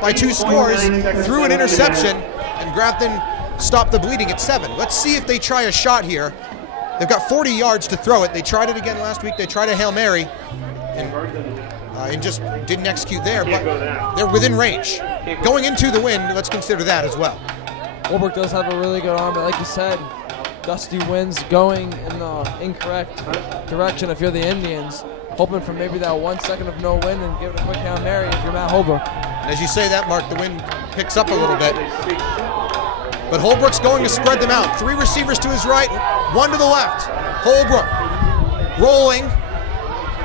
by 2 scores through an interception, and Grafton stopped the bleeding at 7. Let's see if they try a shot here. They've got 40 yards to throw it. They tried it again last week. They tried a Hail Mary and just didn't execute there, but they're within range. Going into the win, let's consider that as well. Holbrook does have a really good arm, but like you said, gusty winds going in the incorrect direction if you're the Indians, hoping for maybe that 1 second of no wind and give it a quick Hail Mary if you're Matt Holbrook. As you say that, Mark, the wind picks up a little bit. But Holbrook's going to spread them out. 3 receivers to his right, 1 to the left. Holbrook rolling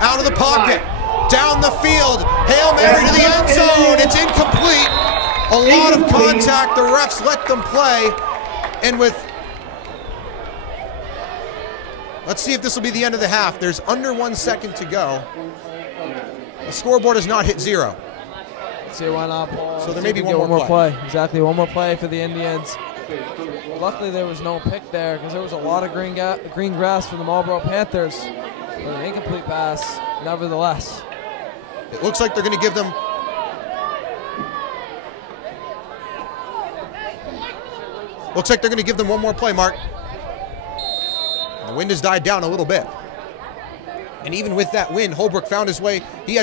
out of the pocket, down the field, Hail Mary to the end zone. It's incomplete. A lot of contact. The refs let them play. And let's see if this will be the end of the half. There's under 1 second to go. The scoreboard has not hit 0. Let's see, why not, Paul? So there may be one more more play. Exactly, one more play for the Indians. Luckily, there was no pick there because there was a lot of green grass for the Marlboro Panthers. But an incomplete pass, nevertheless. It looks like they're going to give them. Looks like they're going to give them one more play, Mark. The wind has died down a little bit. And even with that wind, Holbrook found his way. He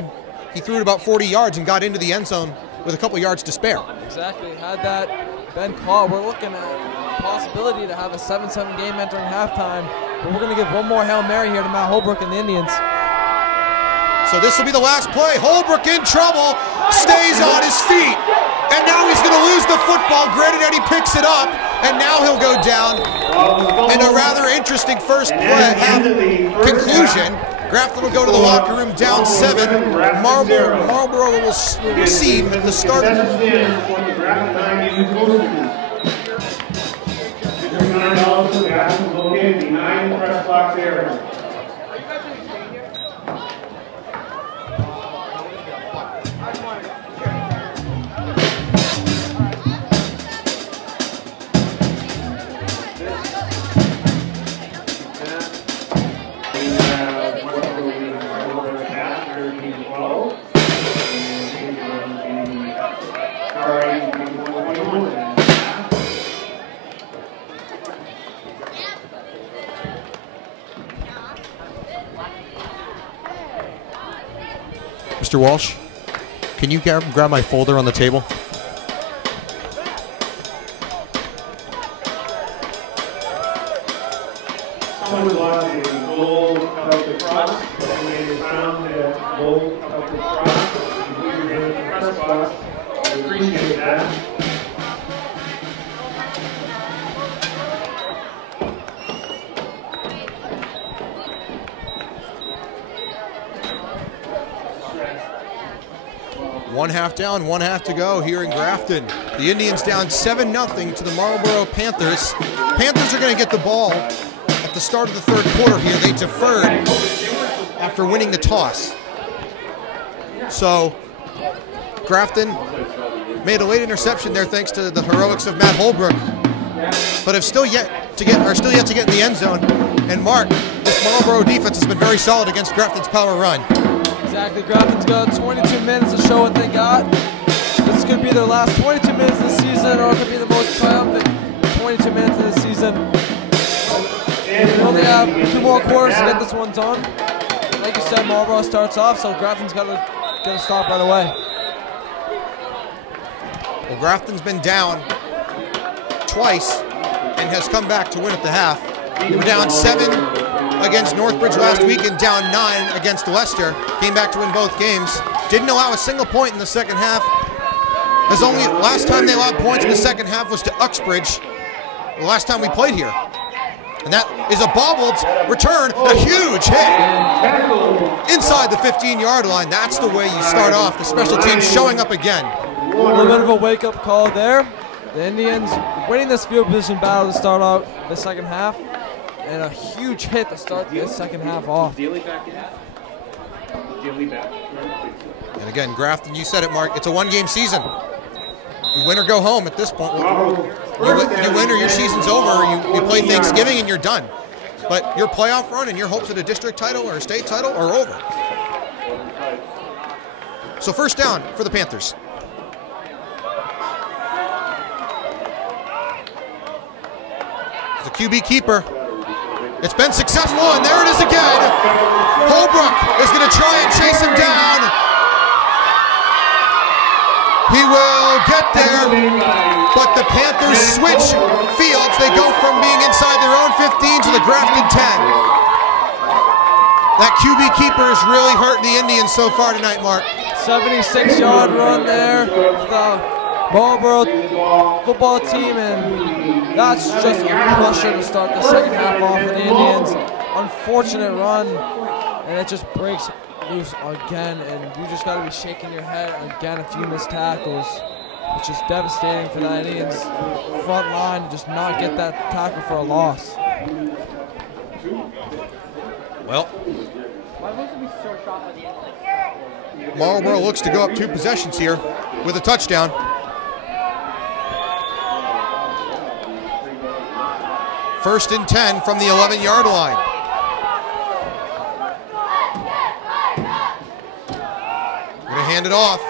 threw it about 40 yards and got into the end zone with a couple yards to spare. Exactly. Had that been caught, we're looking at the possibility to have a 7-7 game entering halftime. But we're going to give one more Hail Mary here to Matt Holbrook and the Indians. So this will be the last play. Holbrook in trouble, stays on his feet. And now he's going to lose the football. Granted, Eddie picks it up, and now he'll go down in a rather interesting first play conclusion. Grafton will go to the locker room down 7. Marlboro will receive at the start. Mr. Walsh, can you grab my folder on the table? Someone lost a goal of the cross, and they found the goal of the cross. We were in the press box. We appreciate that. One half down, 1 half to go here in Grafton. The Indians down 7-0 to the Marlboro Panthers. Panthers are going to get the ball at the start of the third quarter here. They deferred after winning the toss. So Grafton made a late interception there thanks to the heroics of Matt Holbrook, but are still yet to get in the end zone. And Mark, this Marlboro defense has been very solid against Grafton's power run. Exactly, Grafton's got 22 minutes to show what they got. This could be their last 22 minutes this season, or it could be the most triumphant 22 minutes of the season. We only have 2 more quarters to get this one done. Like you said, Marlboro starts off, so Grafton's got to get a stop right away. Well, Grafton's been down twice and has come back to win at the half. We're down 7 against Northbridge last week and down 9 against Leicester. Came back to win both games. Didn't allow a single point in the second half. As only last time they allowed points in the second half was to Uxbridge, the last time we played here. And that is a bobbled return, a huge hit inside the 15-yard line. That's the way you start off. The special teams showing up again. A little bit of a wake-up call there. The Indians winning this field position battle to start out the second half. And a huge hit to start this second half off. And again, Grafton, you said it, Mark, it's a 1-game season. You win or go home at this point. You win or your season's over, you play Thanksgiving and you're done. But your playoff run and your hopes at a district title or a state title are over. So first down for the Panthers. The QB keeper. It's been successful, and there it is again. Holbrook is going to try and chase him down. He will get there, but the Panthers switch fields. They go from being inside their own 15 to the Grafton 10. That QB keeper is really hurting the Indians so far tonight, Mark. 76-yard run there for the Marlboro football team, and that's just a crusher to start the second half off for the Indians. Unfortunate run, and it just breaks loose again, and you just got to be shaking your head again. A few missed tackles. It's just devastating for the Indians front line to just not get that tackle for a loss. Well, Marlboro looks to go up 2 possessions here with a touchdown. First and 10 from the 11-yard line. Gonna hand it off.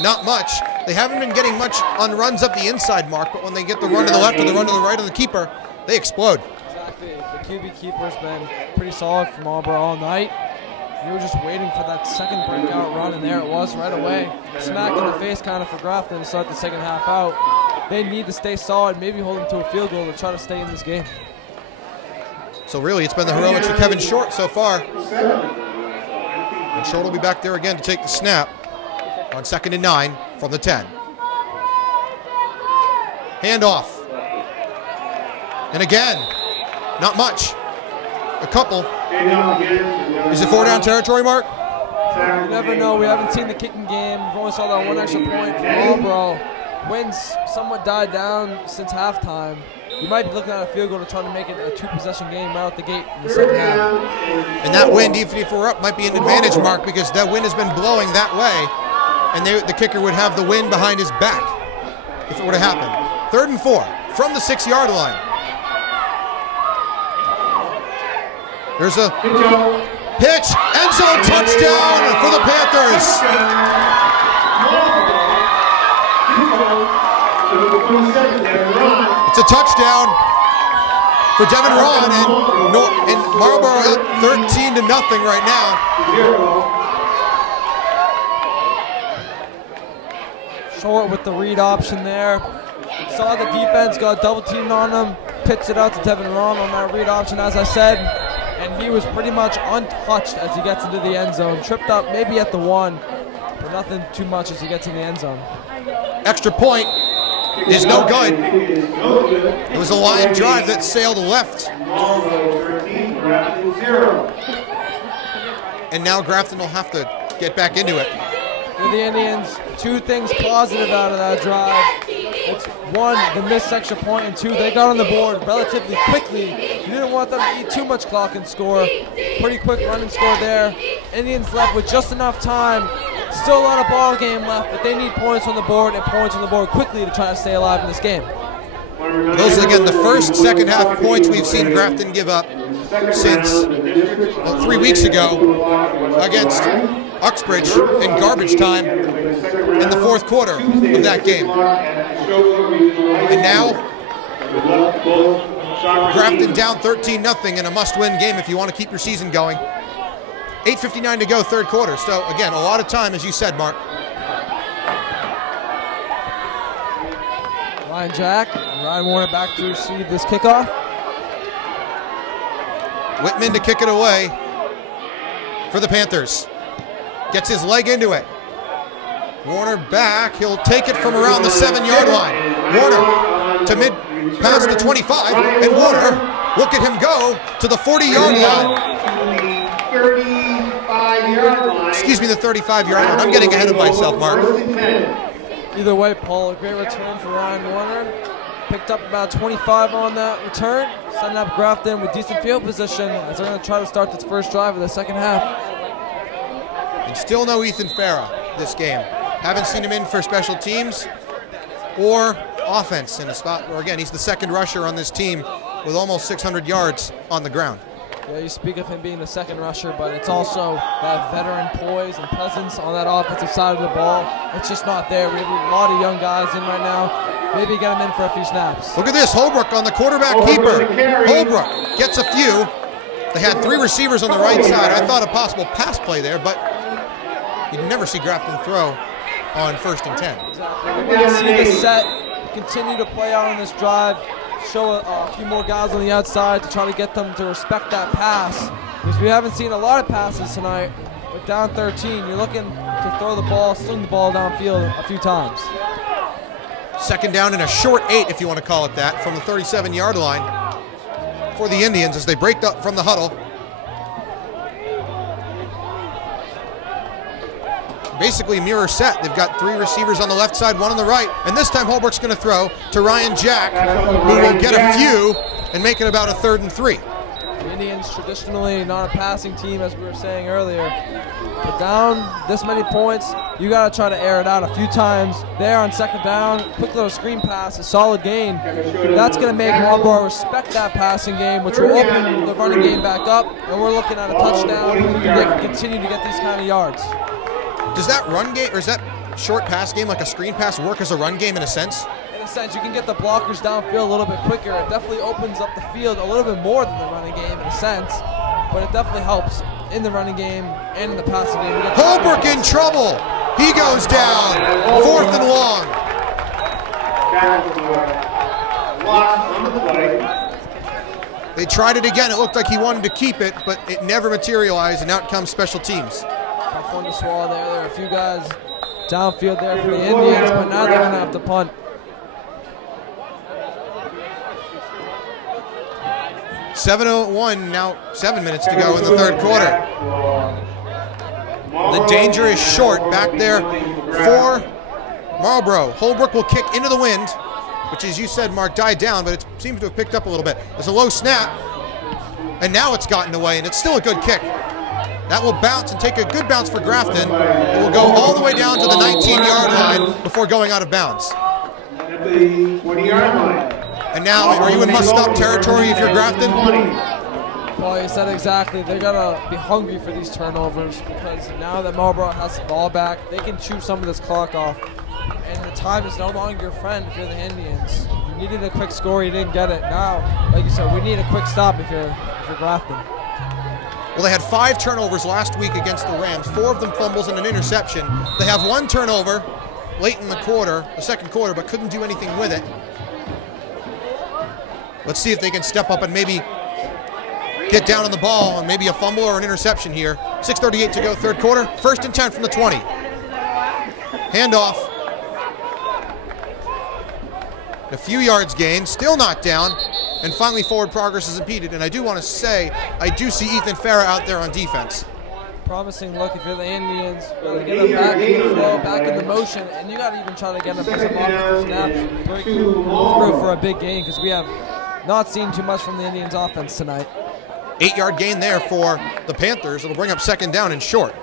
Not much. They haven't been getting much on runs up the inside, Mark, but when they get the run to the left or the run to the right of the keeper, they explode. Exactly. The QB keeper's been pretty solid for Marlboro all night. You were just waiting for that second breakout run, and there it was right away. Smack in the face kind of for Grafton to start the second half out. They need to stay solid, maybe hold them to a field goal to try to stay in this game. So really, it's been the heroics of Kevin Short so far. And Short will be back there again to take the snap on 2nd and 9 from the 10. Handoff. And again, not much. A couple. Is it 4-down territory, Mark? You never know. We haven't seen the kicking game. We've only saw that 1 extra point from Marlboro. Wins somewhat died down since halftime. You might be looking at a field goal to try to make it a 2-possession game right out the gate in the second half. And that wind, even if we're up, might be an advantage, Mark, because that wind has been blowing that way, and the kicker would have the wind behind his back if it were to happen. 3rd and 4 from the 6-yard line. There's a pitch, end zone touchdown for the Panthers. It's a touchdown for Devin Ron, and Marlboro up 13-0 right now. Short with the read option there. Saw the defense got double teamed on him, pitched it out to Devin Ron on that read option, as I said, and he was pretty much untouched as he gets into the end zone. Tripped up maybe at the 1, but nothing too much as he gets in the end zone. Extra point is no good. It was a line drive that sailed left. And now Grafton will have to get back into it. For the Indians, 2 things positive out of that drive. It's 1, the missed extra point, and 2, they got on the board relatively quickly. You didn't want them to eat too much clock and score. Pretty quick run and score there. Indians left with just enough time. Still a lot of ball game left, but they need points on the board and points on the board quickly to try to stay alive in this game. Those are, again, the first second half points we've seen Grafton give up since 3 weeks ago against Uxbridge in garbage time in the 4th quarter of that game. And now, Grafton down 13-0 in a must-win game if you want to keep your season going. 8:59 to go, 3rd quarter. So, again, a lot of time, as you said, Mark. Ryan Jack and Ryan Warner back to receive this kickoff. Whitman to kick it away for the Panthers. Gets his leg into it. Warner back. He'll take it from around the 7-yard line. Warner to past the 25, and Warner, look at him go to the 40-yard line. 35-yard line. Excuse me, the 35-yard line. I'm getting ahead of myself, Mark. Either way, Paul, a great return for Ryan Warner. Picked up about 25 on that return. Setting up Grafton with decent field position as they're going to try to start this first drive of the second half. And still no Ethan Farah this game. Haven't seen him in for special teams or offense in a spot where, again, he's the 2nd rusher on this team with almost 600 yards on the ground. Yeah, you speak of him being the 2nd rusher, but it's also that veteran poise and presence on that offensive side of the ball. It's just not there. We have a lot of young guys in right now. Maybe get him in for a few snaps. Look at this, Holbrook on the quarterback keeper. Holbrook gets a few. They had 3 receivers on the right side. I thought a possible pass play there, but you'd never see Grafton throw on 1st and 10. Exactly. We want to see this set continue to play out on this drive, show a few more guys on the outside to try to get them to respect that pass. Because we haven't seen a lot of passes tonight. With down 13, you're looking to throw the ball, sling the ball downfield a few times. 2nd down and a short 8, if you want to call it that, from the 37-yard line for the Indians as they break up from the huddle. Basically mirror set. They've got 3 receivers on the left side, 1 on the right, and this time Holbrook's going to throw to Ryan Jack, who will get a few and make it about a 3rd and 3. The Indians traditionally not a passing team, as we were saying earlier. But down this many points, you got to try to air it out a few times. There on 2nd down, quick little screen pass, a solid gain. That's going to make Marlboro respect that passing game, which will open the running game back up, and we're looking at a touchdown. They can continue to get these kind of yards. Does that run game, or is that short pass game like a screen pass, work as a run game in a sense? In a sense, you can get the blockers downfield a little bit quicker. It definitely opens up the field a little bit more than the running game in a sense, but it definitely helps in the running game and in the passing game. Holbrook in trouble. He goes down. 4th and long. They tried it again. It looked like he wanted to keep it, but it never materialized, and out comes special teams. Tough one to swallow there. There are a few guys downfield there for the Indians, but now they're going to have to punt. .701, now 7 minutes to go in the 3rd quarter. The danger is short back there for Marlboro. Holbrook will kick into the wind, which, as you said, Mark, died down, but it seems to have picked up a little bit. There's a low snap, and now it's gotten away, and it's still a good kick. That will bounce and take a good bounce for Grafton. It will go all the way down to the 19-yard line before going out of bounds. At the 20-yard line. And now, are you in must-stop territory if you're Grafton? Well, you said exactly. They're going to be hungry for these turnovers because now that Marlboro has the ball back, they can chew some of this clock off. And the time is no longer your friend if you're the Indians. You needed a quick score, you didn't get it. Now, like you said, we need a quick stop if you're Grafton. Well, they had 5 turnovers last week against the Rams, 4 of them fumbles and an interception. They have 1 turnover late in the 2nd quarter, but couldn't do anything with it. Let's see if they can step up and maybe get down on the ball and maybe a fumble or an interception here. 6:38 to go, 3rd quarter. 1st and 10 from the 20. Handoff. A few yards gained, still not down, and finally forward progress is impeded. And I do want to say, I do see Ethan Farah out there on defense. Promising look if you're the Indians. Really get them back in the flow, back in the motion, and you got to even try to get them for some offensive snaps. Break through for a big gain because we have not seen too much from the Indians offense tonight. 8-yard gain there for the Panthers. It'll bring up 2nd down and short.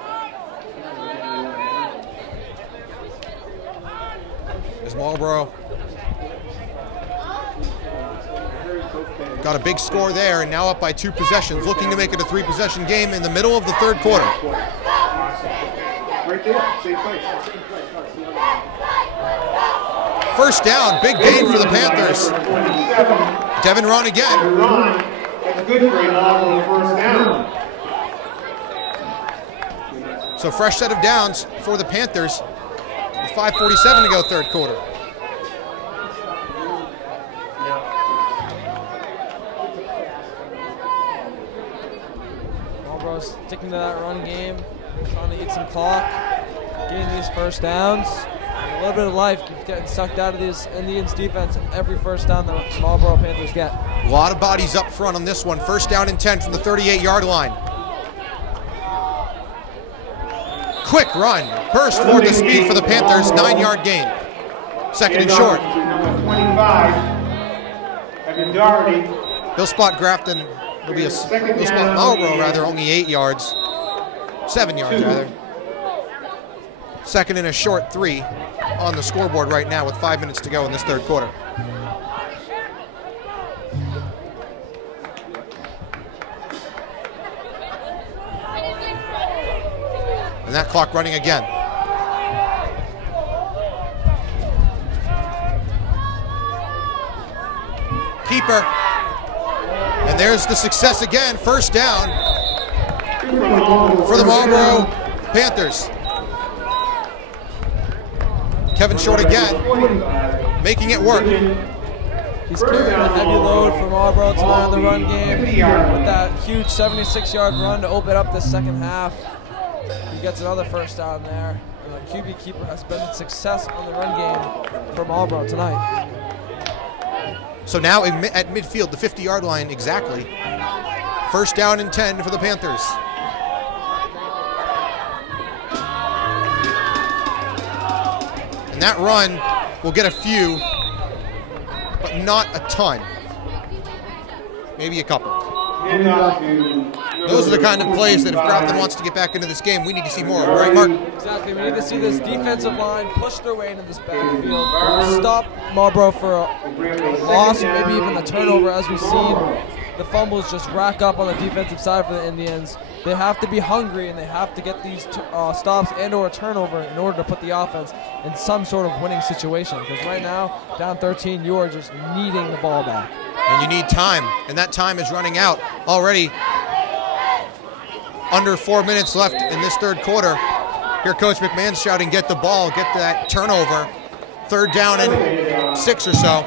As Marlboro got a big score there and now up by 2 possessions, looking to make it a 3-possession game in the middle of the 3rd quarter. Right there, same place. 1st down, big gain for the Panthers. Devin Ron again. That's good for him on the 1st down. So fresh set of downs for the Panthers with 5:47 to go, 3rd quarter. Marlboro's sticking to that run game, trying to eat some clock, getting these 1st downs. A little bit of life keeps getting sucked out of this Indians defense every 1st down the Marlboro Panthers get. A lot of bodies up front on this one. 1st down and 10 from the 38-yard line. Quick run, burst toward the speed for the Panthers, 9-yard gain. 2nd and short. Number 25, Evan Doherty. He'll spot Grafton. He'll spot Marlboro rather, only 8 yards. 7 yards rather. 2nd and a short 3 on the scoreboard right now with 5 minutes to go in this 3rd quarter. And that clock running again. Keeper. And there's the success again. 1st down for the Marlboro Panthers. Kevin Short again, making it work. He's carrying a heavy load for Marlboro tonight in the run game with that huge 76-yard run to open up the second half. He gets another first down there. And the QB keeper has been a success on the run game for Marlboro tonight. So now at midfield, the 50-yard line exactly. First down and 10 for the Panthers. And that run will get a few, but not a ton. Maybe a couple. Those are the kind of plays that if Grafton wants to get back into this game, we need to see more of, right, Mark? Exactly. We need to see this defensive line push their way into this backfield, stop Marlboro for a loss, maybe even a turnover, as we've seen. The fumbles just rack up on the defensive side for the Indians. They have to be hungry, and they have to get these stops and or a turnover in order to put the offense in some sort of winning situation. Because right now, down 13, you are just needing the ball back. And you need time, and that time is running out already. Under 4 minutes left in this third quarter. Here Coach McMahon's shouting, get the ball, get that turnover. Third down and 6 or so.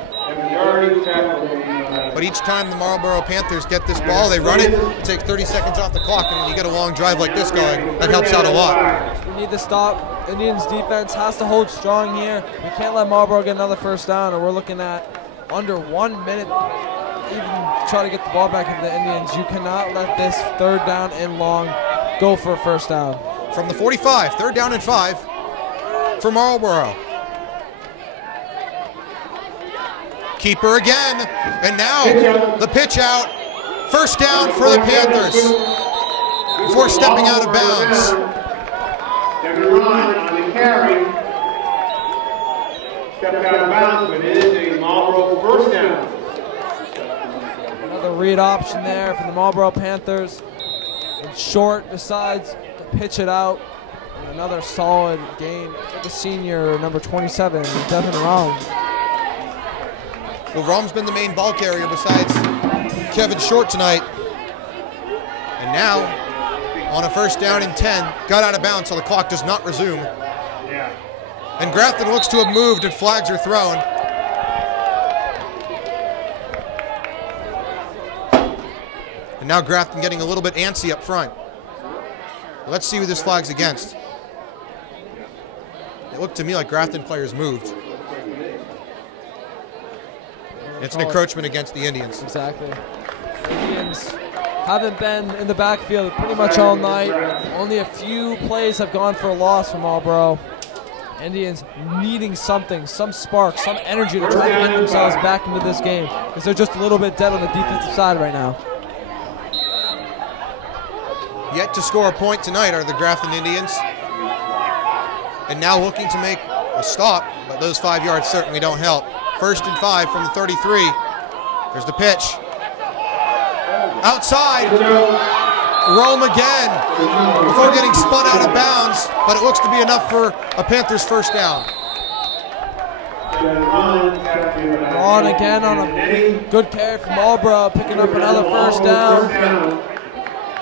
But each time the Marlboro Panthers get this ball, they run it, it takes 30 seconds off the clock, and when you get a long drive like this going, that helps out a lot. We need to stop. Indians defense has to hold strong here. We can't let Marlboro get another first down, or we're looking at under 1 minute even try to get the ball back into the Indians. You cannot let this third down and long go for a first down. From the 45, third down and 5 for Marlboro. Keeper again, and now the pitch out. First down for the Panthers before stepping out of bounds. On the carry. Stepped out of bounds, but it is a Marlboro first down. Another read option there for the Marlboro Panthers. And Short decides to pitch it out. And another solid gain for the senior, number 27, Devin Rom. Well, Rom's been the main ball carrier besides Kevin Short tonight. And now, on a first down and 10, got out of bounds so the clock does not resume. And Grafton looks to have moved and flags are thrown. And now Grafton getting a little bit antsy up front. Let's see who this flag's against. It looked to me like Grafton players moved. It's an encroachment against the Indians. Exactly. The Indians haven't been in the backfield pretty much all night. Only a few plays have gone for a loss from Marlboro. Indians needing something, some spark, some energy to try to get themselves back into this game because they're just a little bit dead on the defensive side right now. Yet to score a point tonight are the Grafton Indians. And now looking to make a stop, but those 5 yards certainly don't help. First and 5 from the 33. There's the pitch. Outside. Rome again before getting spun out of bounds, but it looks to be enough for a Panthers first down. Ron again on a good carry from Marlboro, picking up another first down.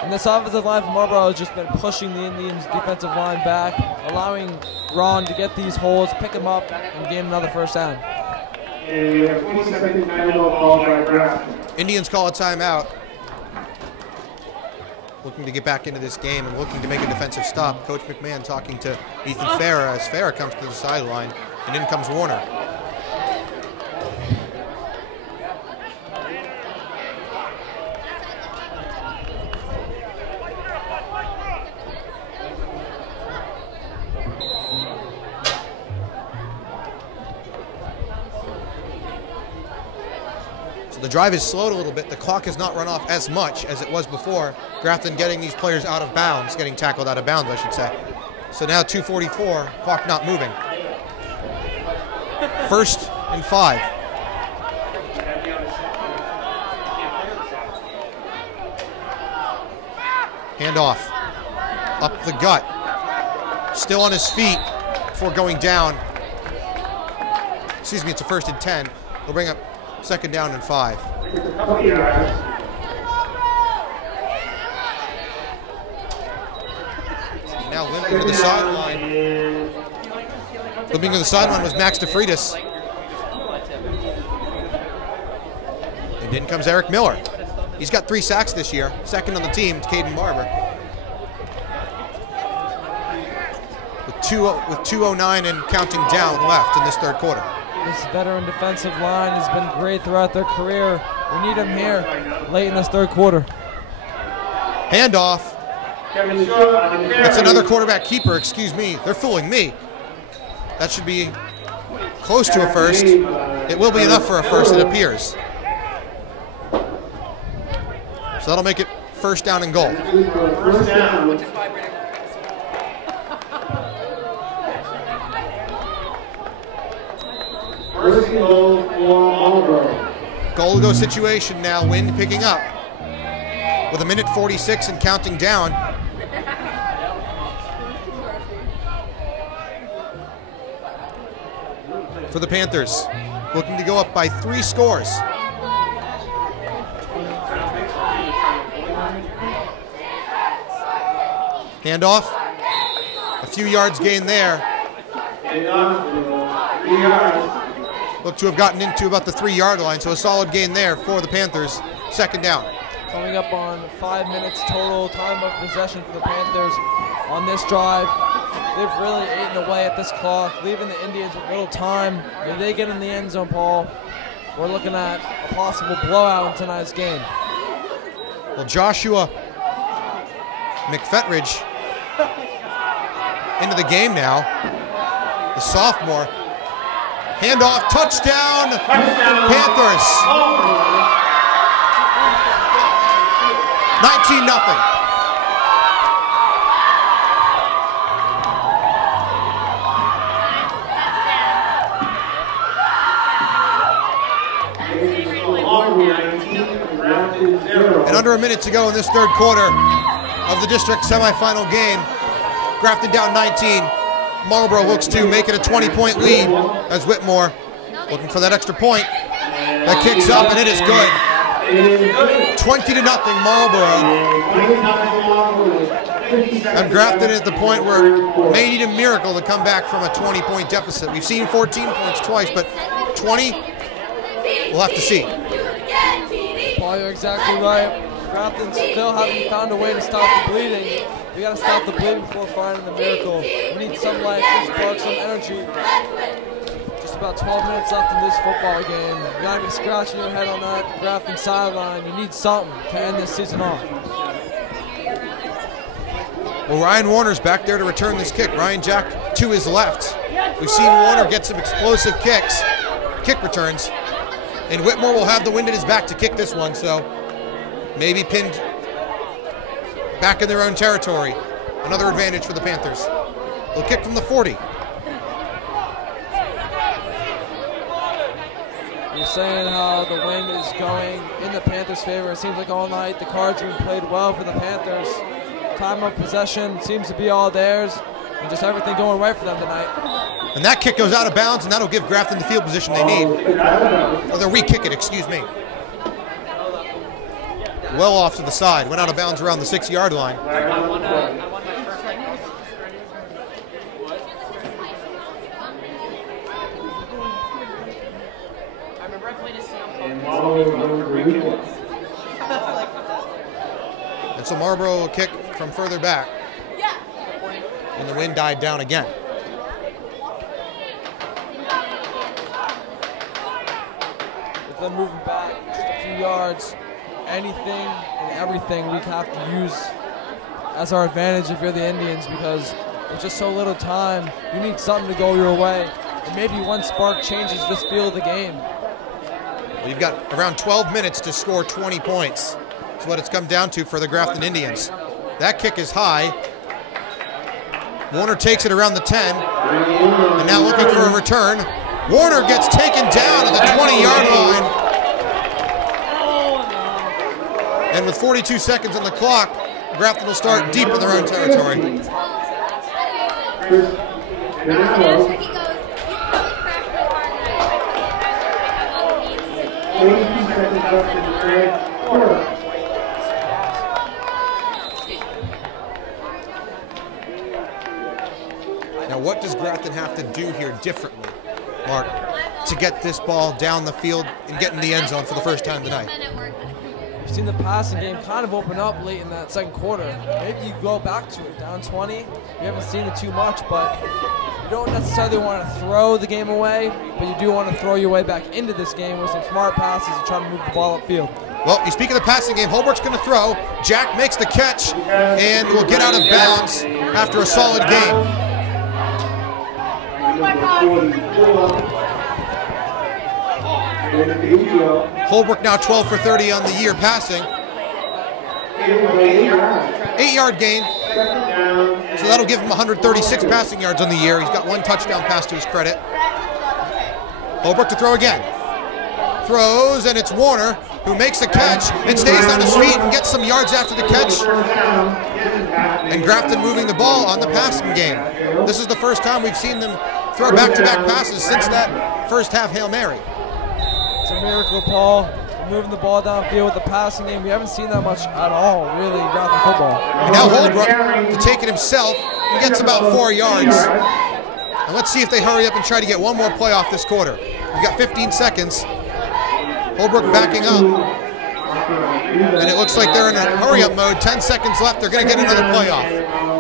And this offensive line from Marlboro has just been pushing the Indians' defensive line back, allowing Ron to get these holes, pick them up, and gain another first down. And we have 20-second timeout ball by Grafton. Indians call a timeout. Looking to get back into this game and looking to make a defensive stop. Coach McMahon talking to Ethan Farah as Farah comes to the sideline, and in comes Warner. The drive is slowed a little bit. The clock has not run off as much as it was before. Grafton getting these players out of bounds, getting tackled out of bounds, I should say. So now 2:44, clock not moving. First and 5. Hand off. Up the gut. Still on his feet before going down. Excuse me, it's a first and 10. They'll bring up second down and 5. Now limping to the sideline. Flipping to the sideline was Max DeFreitas. And in comes Eric Miller. He's got 3 sacks this year, second on the team to Caden Barber. With 2:09 and counting down left in this third quarter. This veteran defensive line has been great throughout their career. We need them here late in this third quarter. Handoff. That's another quarterback keeper, excuse me. They're fooling me. That should be close to a first. It will be enough for a first, it appears. So that'll make it first down and goal. First down. First and goal for Marlboro. Goal to go situation now, wind picking up. With 1:46 and counting down. For the Panthers, looking to go up by 3 scores. Handoff, a few yards gained there. Look to have gotten into about the 3-yard line, so a solid gain there for the Panthers. Second down. Coming up on 5 minutes total time of possession for the Panthers on this drive. They've really eaten away at this clock, leaving the Indians with little time. If they get in the end zone, Paul, we're looking at a possible blowout in tonight's game. Well, Joshua McFetridge into the game now, the sophomore. Handoff, touchdown, Panthers. 19-0. And under a minute to go in this third quarter of the district semifinal game. Grafton down 19. Marlboro looks to make it a 20-point lead as Whitmore looking for that extra point. That kicks up and it is good. 20-0 Marlboro. And Grafton is at the point where it may need a miracle to come back from a 20-point deficit. We've seen 14 points twice, but 20, we'll have to see. Paul, you're exactly right. Grafton still haven't found a way to stop the bleeding. We got to stop the bleeding before finding the miracle. We need some life, some spark, some energy. Just about 12 minutes left in this football game. You got to be scratching your head on that Grafton sideline. You need something to end this season off. Well, Ryan Warner's back there to return this kick. Ryan Jack to his left. We've seen Warner get some explosive kick returns. And Whitmore will have the wind at his back to kick this one, so maybe pinned back in their own territory. Another advantage for the Panthers. They'll kick from the 40. You're saying how the wind is going in the Panthers' favor. It seems like all night the cards have been played well for the Panthers. Time of possession seems to be all theirs, and just everything going right for them tonight. And that kick goes out of bounds, and that'll give Grafton the field position they need. Or they'll re-kick it, excuse me. Well off to the side. Went out of bounds around the 6-yard line. And so Marlboro will kick from further back. And the wind died down again. With them moving back just a few yards, anything and everything we have to use as our advantage if you're the Indians, because with just so little time, you need something to go your way. And maybe one spark changes this feel of the game. We've got around 12 minutes to score 20 points. That's what it's come down to for the Grafton Indians. That kick is high. Warner takes it around the 10. And now looking for a return. Warner gets taken down at the 20-yard line. And with 42 seconds on the clock, Grafton will start deep in their own territory. Now Now, what does Grafton have to do here differently, Mark, to get this ball down the field and get in the end zone for the first time tonight? We've seen the passing game kind of open up late in that second quarter. Maybe you go back to it, down 20. We haven't seen it too much, but you don't necessarily want to throw the game away, but you do want to throw your way back into this game with some smart passes and try to move the ball upfield. Well, you speak of the passing game. Holbrook's going to throw. Jack makes the catch and will get out of bounds after a solid game. Holbrook now 12 for 30 on the year passing. 8-yard gain. So that'll give him 136 passing yards on the year. He's got 1 touchdown pass to his credit. Holbrook to throw again. Throws, and it's Warner who makes the catch and stays on his feet and gets some yards after the catch. And Grafton moving the ball on the passing game. This is the first time we've seen them throw back-to-back passes since that first half Hail Mary. It's a miracle, Paul. Moving the ball downfield with the passing game. We haven't seen that much at all, really, in Grafton football. And now Holbrook to take it himself and gets about 4 yards. And let's see if they hurry up and try to get one more play off this quarter. We've got 15 seconds. Holbrook backing up. And it looks like they're in a hurry-up mode. 10 seconds left. They're going to get another play off.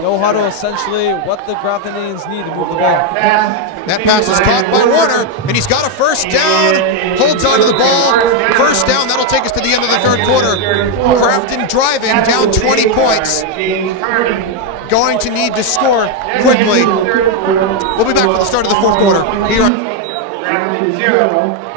No huddle, essentially what the Grafton Indians need to move the ball. That pass is caught by Warner, and he's got a first down. Holds onto the ball. First down. That'll take us to the end of the third quarter. Grafton driving down 20 points. Going to need to score quickly. We'll be back for the start of the fourth quarter. Here on Grafton 0.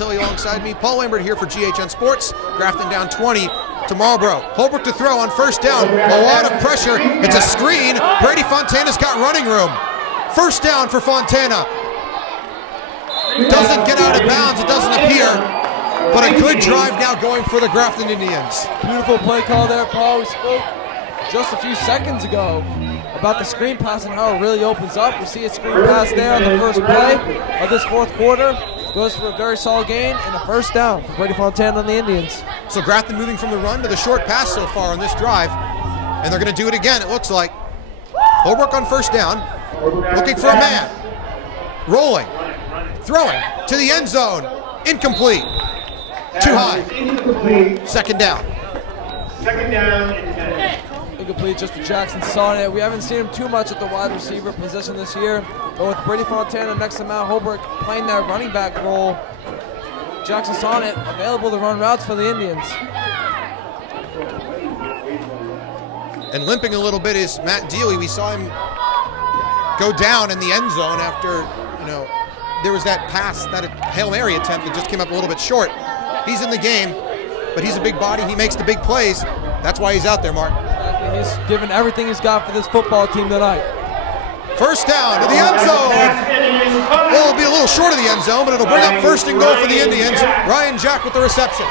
Alongside me, Paul Lambert here for GHN Sports. Grafton down 20 to Marlboro. Holbrook to throw on first down. A lot of pressure. It's a screen. Brady Fontana's got running room. First down for Fontana. Doesn't get out of bounds. It doesn't appear. But a good drive now going for the Grafton Indians. Beautiful play call there, Paul. We spoke just a few seconds ago about the screen pass and how it really opens up. We see a screen pass there on the first play of this fourth quarter. Goes for a very solid gain and a first down for Brady Fontana and the Indians. So Grafton moving from the run to the short pass so far on this drive. And they're going to do it again, it looks like. Holbrook on first down. Looking for a man. Rolling. Throwing to the end zone. Incomplete. Too high. Second down. Second down and 10. Incomplete just to Jackson Sonnet. We haven't seen him too much at the wide receiver position this year. But with Brady Fontana next to Matt Holbrook playing that running back role, Jackson Sonnet available to run routes for the Indians. And limping a little bit is Matt Dealey. We saw him go down in the end zone after, there was that pass, that Hail Mary attempt that just came up a little bit short. He's in the game, but he's a big body. He makes the big plays. That's why he's out there, Marc. He's given everything he's got for this football team tonight. First down to the end zone. Well, it'll be a little short of the end zone, but it'll bring up first and goal for the Indians. Ryan Jack with the reception.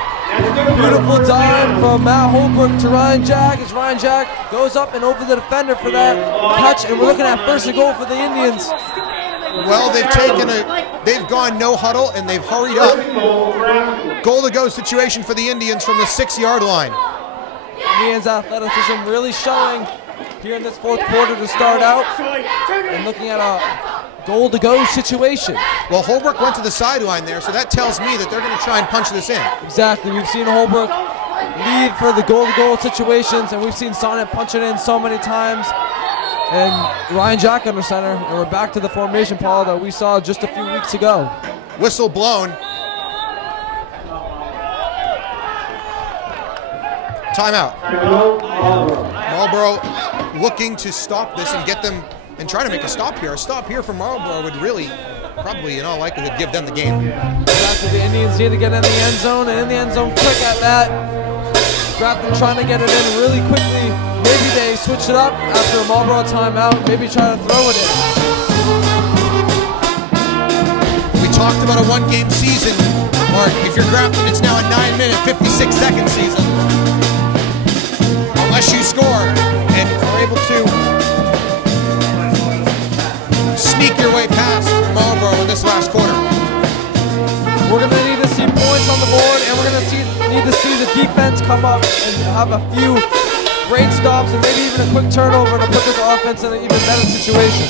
Beautiful time from Matt Holbrook to Ryan Jack as Ryan Jack goes up and over the defender for that catch, and we're looking at first and goal for the Indians. Well, they've gone no huddle and they've hurried up. Goal to go situation for the Indians from the 6-yard line. Indians athleticism really showing here in this fourth quarter to start out, and looking at a goal to go situation. Well, Holbrook went to the sideline there, so that tells me that they're going to try and punch this in. Exactly. We've seen Holbrook lead for the goal-to-goal situations, and we've seen Sonnet punch it in so many times. And Ryan Jack under center, and we're back to the formation, Paul, that we saw just a few weeks ago. Whistle blown. Timeout. Marlboro looking to stop this and get them and try to make a stop here. A stop here from Marlboro would really, probably in all likelihood, give them the game. Back to the Indians need to get in the end zone, and in the end zone quick at that. Grafton trying to get it in really quickly. Maybe they switch it up after a Marlboro timeout. Maybe try to throw it in. We talked about a one-game season. Mark, if you're Grafton, it's now a 9-minute, 56-second season. Unless you score and are able to sneak your way past Marlboro in this last quarter. We're going to need to see points on the board, and we're going to need to see the defense come up and have a few great stops and maybe even a quick turnover to put this offense in an even better situation.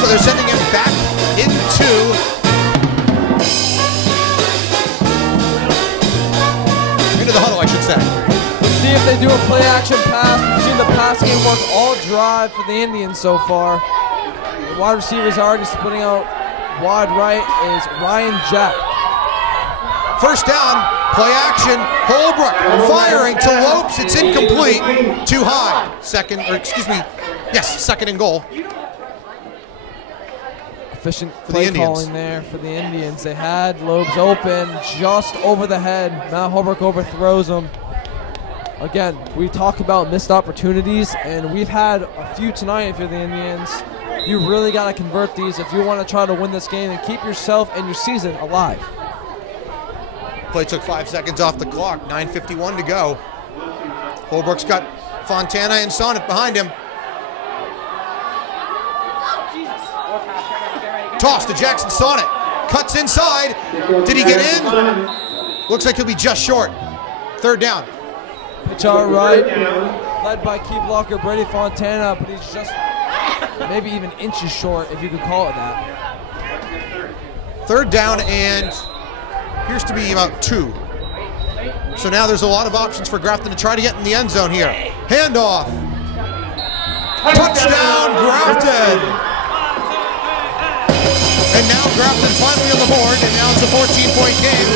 So they're sending him back into the huddle, I should say. Let's see if they do a play action pass. We've seen the pass game work all drive for the Indians so far. The wide receivers are already splitting out. Wide right is Ryan Jack. First down, play action. Holbrook firing to Lopes. It's incomplete. Too high. Second and goal. Efficient play calling there for the Indians. They had Lopes open just over the head. Now Holbrook overthrows him. Again, we talk about missed opportunities, and we've had a few tonight if you're the Indians. You really got to convert these if you want to try to win this game and keep yourself and your season alive. Play took 5 seconds off the clock. 9:51 to go. Holbrook's got Fontana and Sonnet behind him. Toss to Jackson Sonnet. Cuts inside. Did he get in? Looks like he'll be just short. Third down. Pitch out right. Led by key blocker Brady Fontana, but he's just maybe even inches short, if you could call it that. Third down and appears to be about 2. So now there's a lot of options for Grafton to try to get in the end zone here. Handoff. Touchdown, Grafton. And now Grafton finally on the board, and now it's a 14-point game.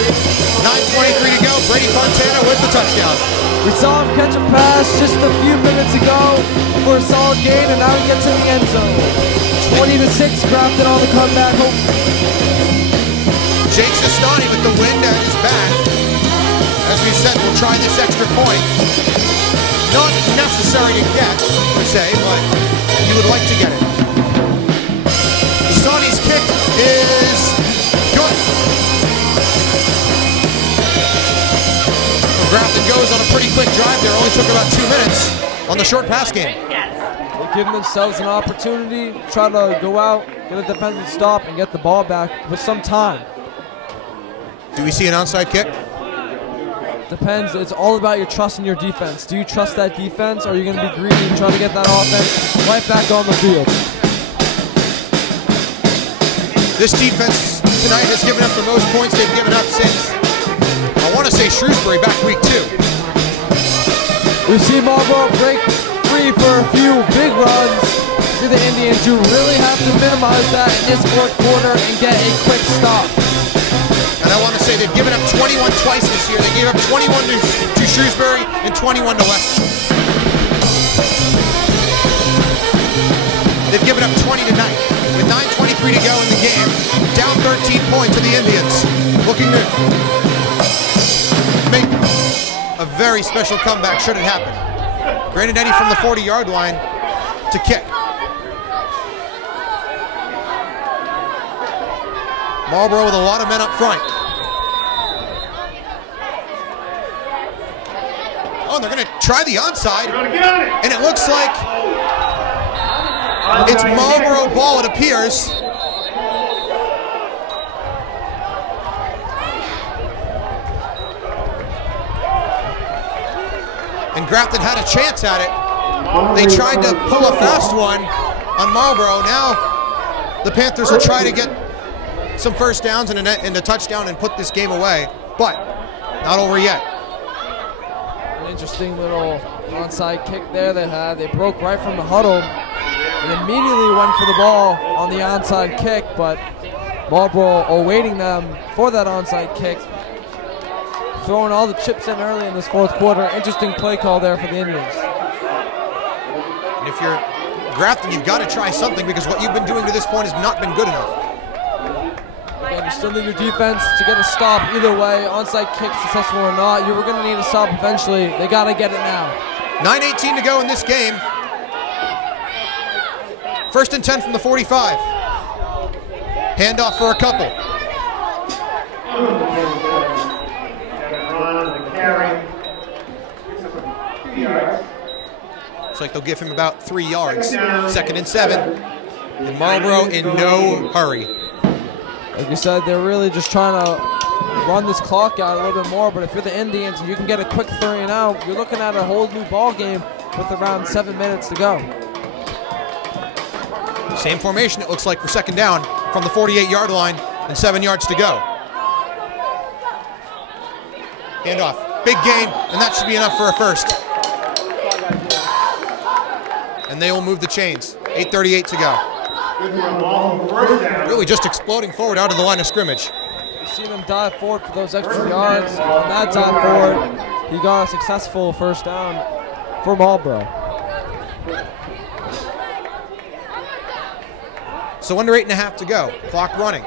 9:23 to go. Brady Fontana with the touchdown. We saw him catch a pass just a few minutes ago for a solid gain, and now he gets in the end zone. 20-6, Grafton on the comeback. Jake Sistani with the wind at his back. As we said, we'll try this extra point. Not necessary to get, per se, but you would like to get it. Sistani's kick is good. Grafton goes on a pretty quick drive there. Only took about 2 minutes on the short pass game. They're giving themselves an opportunity to try to go out, get a defensive stop, and get the ball back with some time. Do we see an onside kick? Depends. It's all about your trust in your defense. Do you trust that defense, or are you going to be greedy and try to get that offense right back on the field? This defense tonight has given up the most points they've given up since, I want to say, Shrewsbury back week 2. We've seen Marlboro break free for a few big runs to the Indians. You really have to minimize that in this fourth quarter and get a quick stop. And I want to say they've given up 21 twice this year. They gave up 21 to Shrewsbury and 21 to Weston. They've given up 20 tonight. With 9:23 to go in the game, down 13 points to the Indians. Looking to make a very special comeback should it happen. Grandinetti from the 40-yard line to kick. Marlboro with a lot of men up front. Oh, and they're going to try the onside, and it looks like it's Marlboro ball, it appears. And Grafton had a chance at it. They tried to pull a fast one on Marlboro. Now the Panthers will try to get some first downs and a touchdown and put this game away, but not over yet. An interesting little onside kick there they had. They broke right from the huddle and immediately went for the ball on the onside kick, but Marlboro awaiting them for that onside kick, throwing all the chips in early in this fourth quarter. Interesting play call there for the Indians. And if you're Grafton, you've got to try something because what you've been doing to this point has not been good enough. Again, you still need your defense to get a stop either way. Onside kick successful or not, you were going to need a stop eventually. They got to get it now. 9:18 to go in this game. 1st and 10 from the 45. Handoff for a couple. Looks like they'll give him about 3 yards. 2nd and 7. And Marlboro in no hurry. Like you said, they're really just trying to run this clock out a little bit more, but if you're the Indians and you can get a quick 3 and out, you're looking at a whole new ball game with around 7 minutes to go. Same formation it looks like for 2nd down from the 48-yard line and 7 yards to go. Handoff, big gain, and that should be enough for a first. And they will move the chains. 8:38 to go. Really just exploding forward out of the line of scrimmage. You've seen him dive forward for those extra yards. On that dive forward, he got a successful first down for Marlboro. So under 8.5 to go, clock running.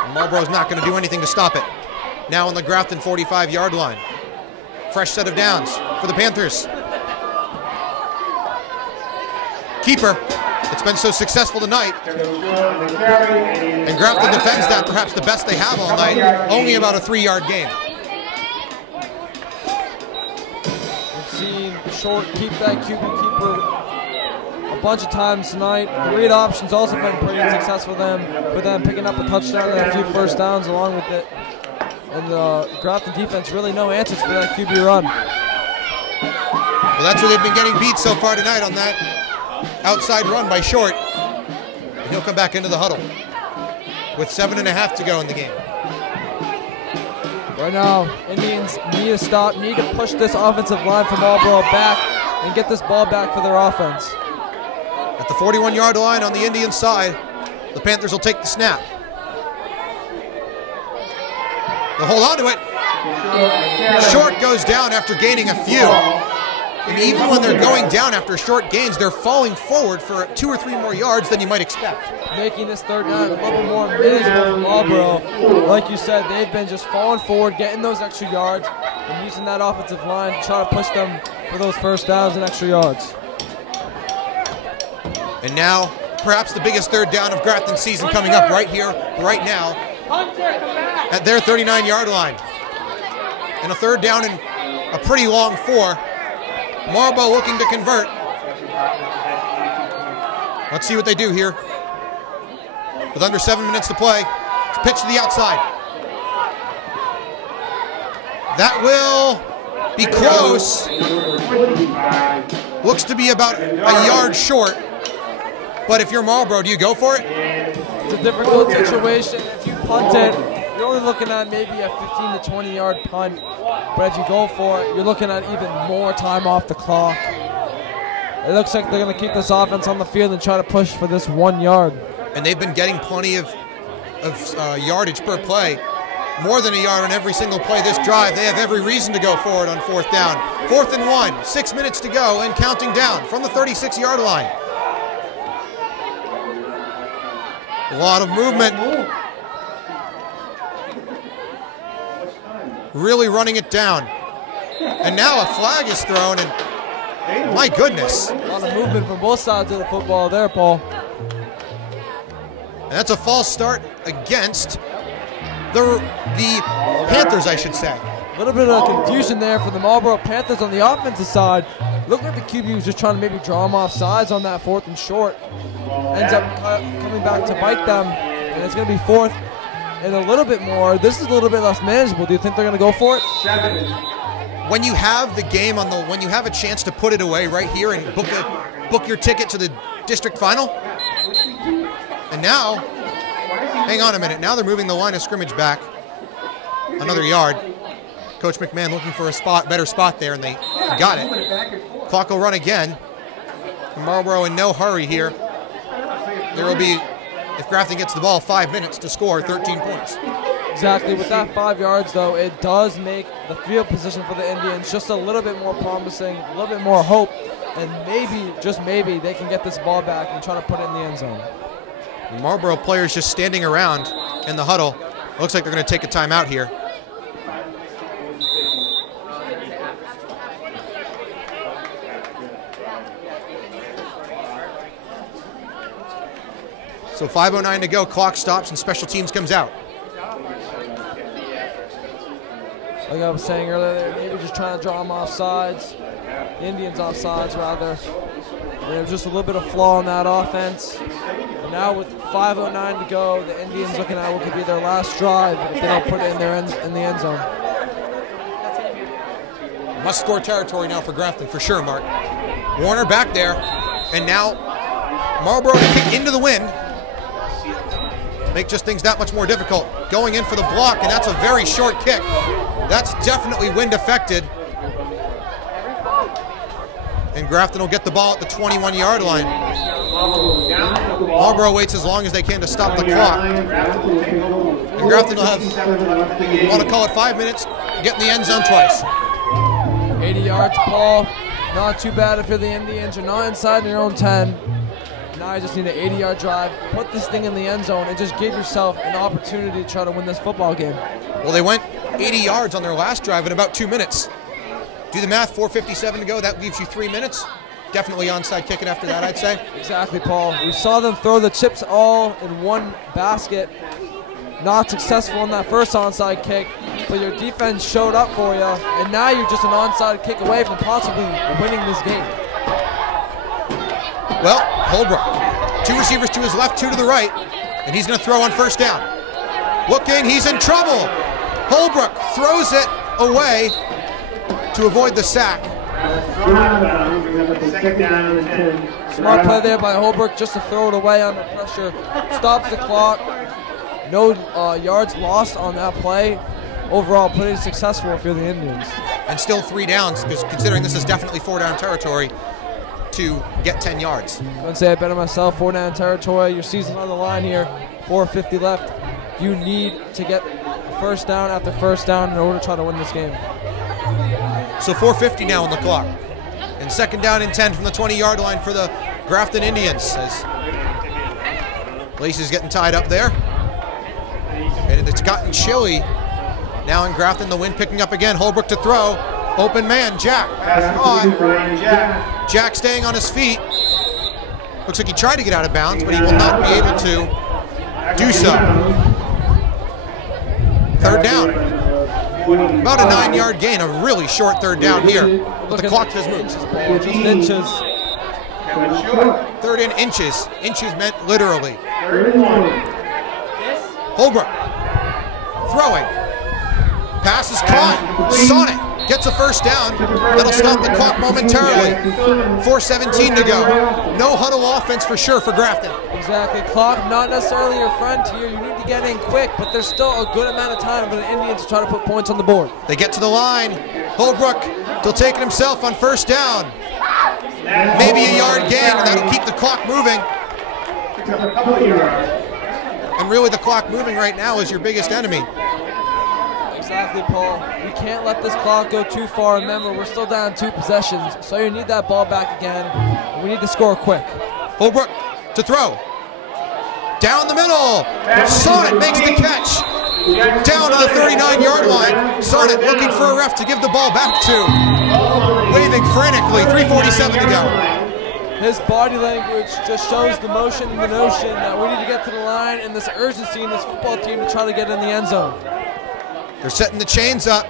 And Marlboro's not going to do anything to stop it. Now on the Grafton 45-yard line. Fresh set of downs for the Panthers. Keeper, it's been so successful tonight. And Grafton defends that perhaps the best they have all night. Only about a 3-yard gain. We've seen Short keep that QB keeper a bunch of times tonight. The read option's also been pretty successful for them picking up a touchdown and a few first downs along with it. And the Grafton defense really no answers for that QB run. Well, that's where they've been getting beat so far tonight on that outside run by Short. And he'll come back into the huddle with 7.5 to go in the game. Right now, Indians need to stop, need to push this offensive line from Marlboro back and get this ball back for their offense. At the 41-yard line on the Indian side, the Panthers will take the snap. They'll hold on to it. Short goes down after gaining a few. And even when they're going down after short gains, they're falling forward for 2 or 3 more yards than you might expect. Making this 3rd down a little bit more manageable for Marlboro. Like you said, they've been just falling forward, getting those extra yards, and using that offensive line to try to push them for those first downs and extra yards. And now, perhaps the biggest 3rd down of Grafton's season coming up right here, right now, at their 39-yard line. And a 3rd down and a pretty long 4. Marlboro looking to convert. Let's see what they do here. With under 7 minutes to play, it's pitch to the outside. That will be close. Looks to be about a yard short. But if you're Marlboro, do you go for it? It's a difficult situation. If you punt it, you're only looking at maybe a 15 to 20-yard punt. But if you go for it, you're looking at even more time off the clock. It looks like they're going to keep this offense on the field and try to push for this 1 yard. And they've been getting plenty of yardage per play. More than a yard on every single play this drive. They have every reason to go forward on 4th down. 4th and 1, 6 minutes to go and counting down from the 36-yard line. A lot of movement. Really running it down. And now a flag is thrown, and my goodness. A lot of movement from both sides of the football there, Paul. And that's a false start against the Panthers, I should say. A little bit of confusion there for the Marlboro Panthers on the offensive side. Looked like the QB was just trying to maybe draw them off sides on that 4th and short. Ends up coming back to bite them, and it's going to be 4th and a little bit more. This is a little bit less manageable. Do you think they're going to go for it? When you have the game when you have a chance to put it away right here and book your ticket to the district final, now, hang on a minute. Now they're moving the line of scrimmage back another yard. Coach McMahon looking for a better spot there, and they got it. Clock will run again. Marlboro in no hurry here. There will be, if Grafton gets the ball, 5 minutes to score 13 points. Exactly. With that 5 yards, though, it does make the field position for the Indians just a little bit more promising, a little bit more hope, and maybe, just maybe, they can get this ball back and try to put it in the end zone. The Marlboro players just standing around in the huddle. Looks like they're going to take a timeout here. So 5:09 to go, clock stops and special teams comes out. Like I was saying earlier, maybe just trying to draw them off sides. The Indians off sides, rather. There's just a little bit of flaw in that offense. And now with 5:09 to go, the Indians looking at what could be their last drive if they don't put it in the end zone. Must score territory now for Grafton, for sure, Mark. Warner back there, and now Marlboro to kick into the wind. Make just things that much more difficult. Going in for the block, and that's a very short kick. That's definitely wind affected. And Grafton will get the ball at the 21-yard line. Marlboro waits as long as they can to stop the clock. And Grafton will have, I want to call it 5 minutes, get in the end zone twice. 80 yards, Paul. Not too bad if you're the Indians. You're not inside their own 10. Now you just need an 80-yard drive. Put this thing in the end zone and just give yourself an opportunity to try to win this football game. Well, they went 80 yards on their last drive in about 2 minutes. Do the math, 4:57 to go. That leaves you 3 minutes. Definitely onside kicking after that, I'd say. Exactly, Paul. We saw them throw the chips all in one basket. Not successful in that first onside kick, but your defense showed up for you, and now you're just an onside kick away from possibly winning this game. Well, Holbrook, 2 receivers to his left, 2 to the right, and he's going to throw on first down. Looking, he's in trouble. Holbrook throws it away to avoid the sack. Smart play there by Holbrook just to throw it away under pressure. Stops the clock. No yards lost on that play. Overall, pretty successful if you're the Indians. And still 3 downs, because considering this is definitely 4-down territory, to get 10 yards. I wouldn't say I better myself. 4-down territory. Your season on the line here. 4:50 left. You need to get first down after first down in order to try to win this game. So 4:50 now on the clock. And 2nd down and 10 from the 20-yard line for the Grafton Indians. As Lacey's getting tied up there. And it's gotten chilly. Now in Grafton, the wind picking up again. Holbrook to throw. Open man, Jack. Jack staying on his feet. Looks like he tried to get out of bounds, but he will not be able to do so. 3rd down. About a 9-yard gain, a really short 3rd down here. But the clock does move. Just inches. 3rd and inches. Inches meant literally. Holbrook throwing. Pass is caught. Sonnet gets a first down. That'll stop the clock momentarily. 4:17 to go. No huddle offense for sure for Grafton. Exactly. Clock not necessarily your friend here. You need to get in quick, but there's still a good amount of time for the Indians to try to put points on the board. They get to the line. Holbrook still taking himself on first down. Maybe a yard gain, and that'll keep the clock moving. And really the clock moving right now is your biggest enemy. Exactly, Paul. We can't let this clock go too far. Remember, we're still down 2 possessions, so you need that ball back again. We need to score quick. Holbrook to throw. Down the middle. Sonnet makes the catch. Down to the 39-yard line. Sonnet looking for a ref to give the ball back to. Waving frantically. 3:47 to go. His body language just shows the motion and the notion that we need to get to the line and this urgency in this football team to try to get in the end zone. They're setting the chains up.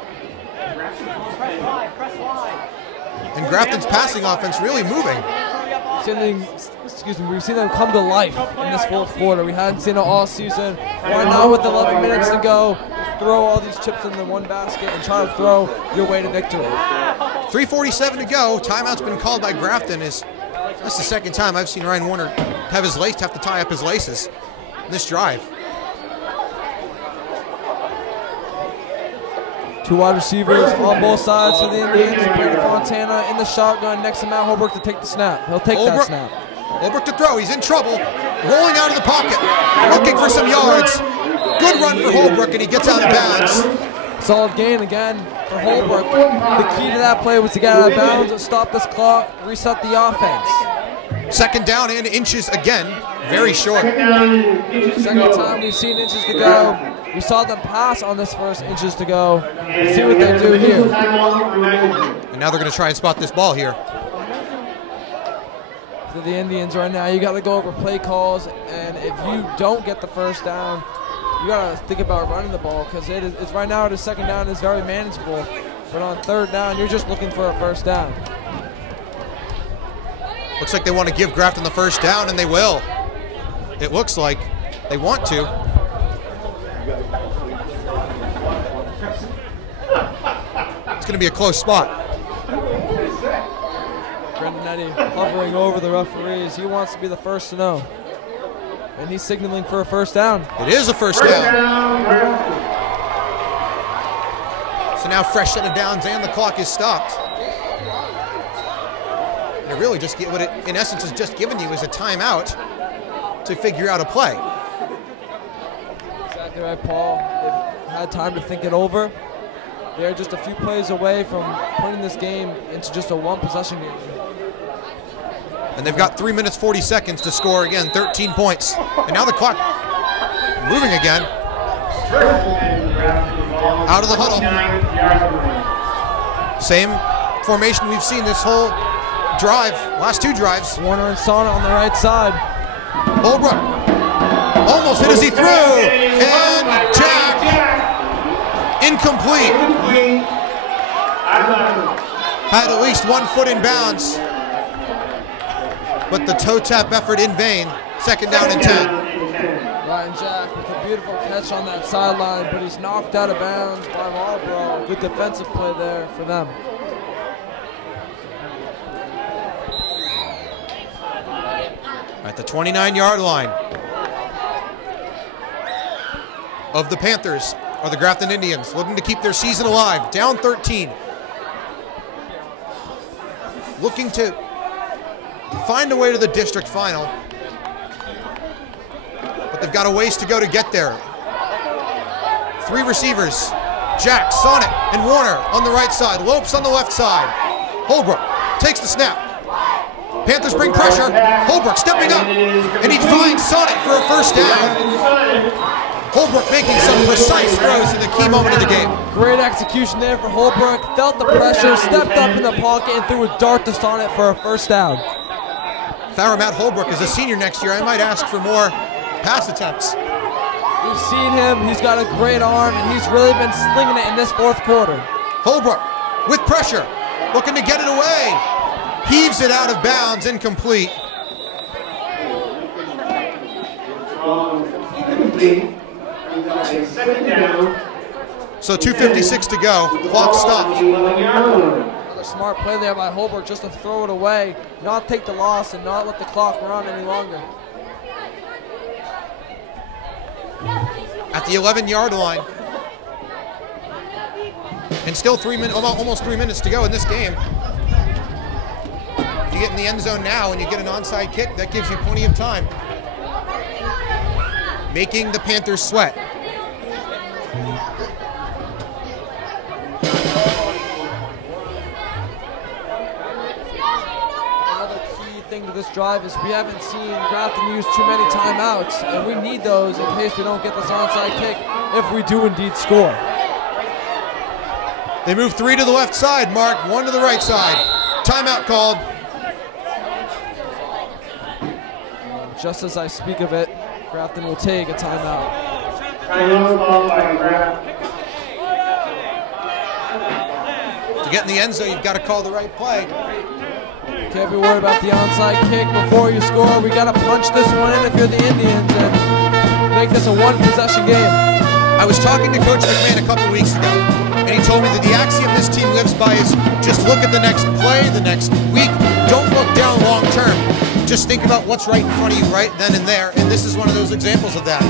And Grafton's passing offense really moving. We've seen them come to life in this 4th quarter. We hadn't seen it all season. Why not, with 11 minutes to go, throw all these chips in the one basket and try to throw your way to victory. 3:47 to go. Timeout's been called by Grafton. That's the 2nd time I've seen Ryan Warner have to tie up his laces. in this drive. Two wide receivers on both sides for the Indians. Brady Fontana in the shotgun next to Matt Holbrook to take the snap. He'll take that snap. Holbrook to throw. He's in trouble. Rolling out of the pocket. Looking for some yards. Good run for Holbrook, and he gets out of bounds. Solid gain again for Holbrook. The key to that play was to get out of bounds, stop this clock, reset the offense. Second down and inches again. Very short. Second time we've seen inches to go. We saw them pass on this first inches to go. Let's see what they do here. And now they're going to try and spot this ball here. For the Indians right now, you got to go over play calls, and if you don't get the first down, you got to think about running the ball, because it's right now the second down is very manageable. But on third down, you're just looking for a first down. Looks like they want to give Grafton the first down, and they will. It looks like they want to. It's going to be a close spot. Grandinetti hovering over the referees. He wants to be the first to know. And he's signaling for a first down. It is a first down. So now fresh set of downs and the clock is stopped. And it really just what it in essence has just given you is a timeout to figure out a play. Exactly right, Paul. They've had time to think it over. They're just a few plays away from putting this game into just a one-possession game. And they've got 3 minutes 40 seconds to score again, 13 points. And now the clock moving again. Out of the huddle. Same formation we've seen this whole drive, last two drives. Warner and Sana on the right side. Holbrook almost hit as he threw. And Jack, incomplete. Had at least 1 foot in bounds. But the toe tap effort in vain. Second down and 10. Ryan Jack with a beautiful catch on that sideline, but he's knocked out of bounds by Marlboro. Good defensive play there for them. At the 29-yard line of the Panthers are the Grafton Indians, looking to keep their season alive. Down 13. Looking to find a way to the district final, but they've got a ways to go to get there. 3 receivers, Jack, Sonnet, and Warner on the right side. Lopes on the left side. Holbrook takes the snap. Panthers bring pressure. Holbrook stepping up, and he finds Sonnet for a first down. Holbrook making some precise throws in the key moment of the game. Great execution there for Holbrook. Felt the pressure, stepped up in the pocket, and threw a dart to Sonnet for a first down. If I were Matt Holbrook as a senior next year, I might ask for more pass attempts. We've seen him. He's got a great arm, and he's really been slinging it in this fourth quarter. Holbrook with pressure, looking to get it away. Heaves it out of bounds, incomplete. So 2:56 to go. Clock stopped. Another smart play there by Holbrook just to throw it away, not take the loss, and not let the clock run any longer. At the 11-yard line. And still almost 3 minutes to go in this game. If you get in the end zone now and you get an onside kick, that gives you plenty of time. Making the Panthers sweat. Another key thing to this drive is we haven't seen Grafton use too many timeouts, and we need those in case we don't get this onside kick if we do indeed score. They move 3 to the left side, Mark, 1 to the right side. Timeout called. Just as I speak of it, Grafton will take a timeout. To get in the end zone, you've got to call the right play. Can't be worried about the onside kick before you score. We got to punch this one in if you're the Indians and make this a one-possession game. I was talking to Coach McMahon a couple weeks ago, and he told me that the axiom this team lives by is just look at the next play, the next week. Don't look down long term. just think about what's right in front of you right then and there, and this is one of those examples of that.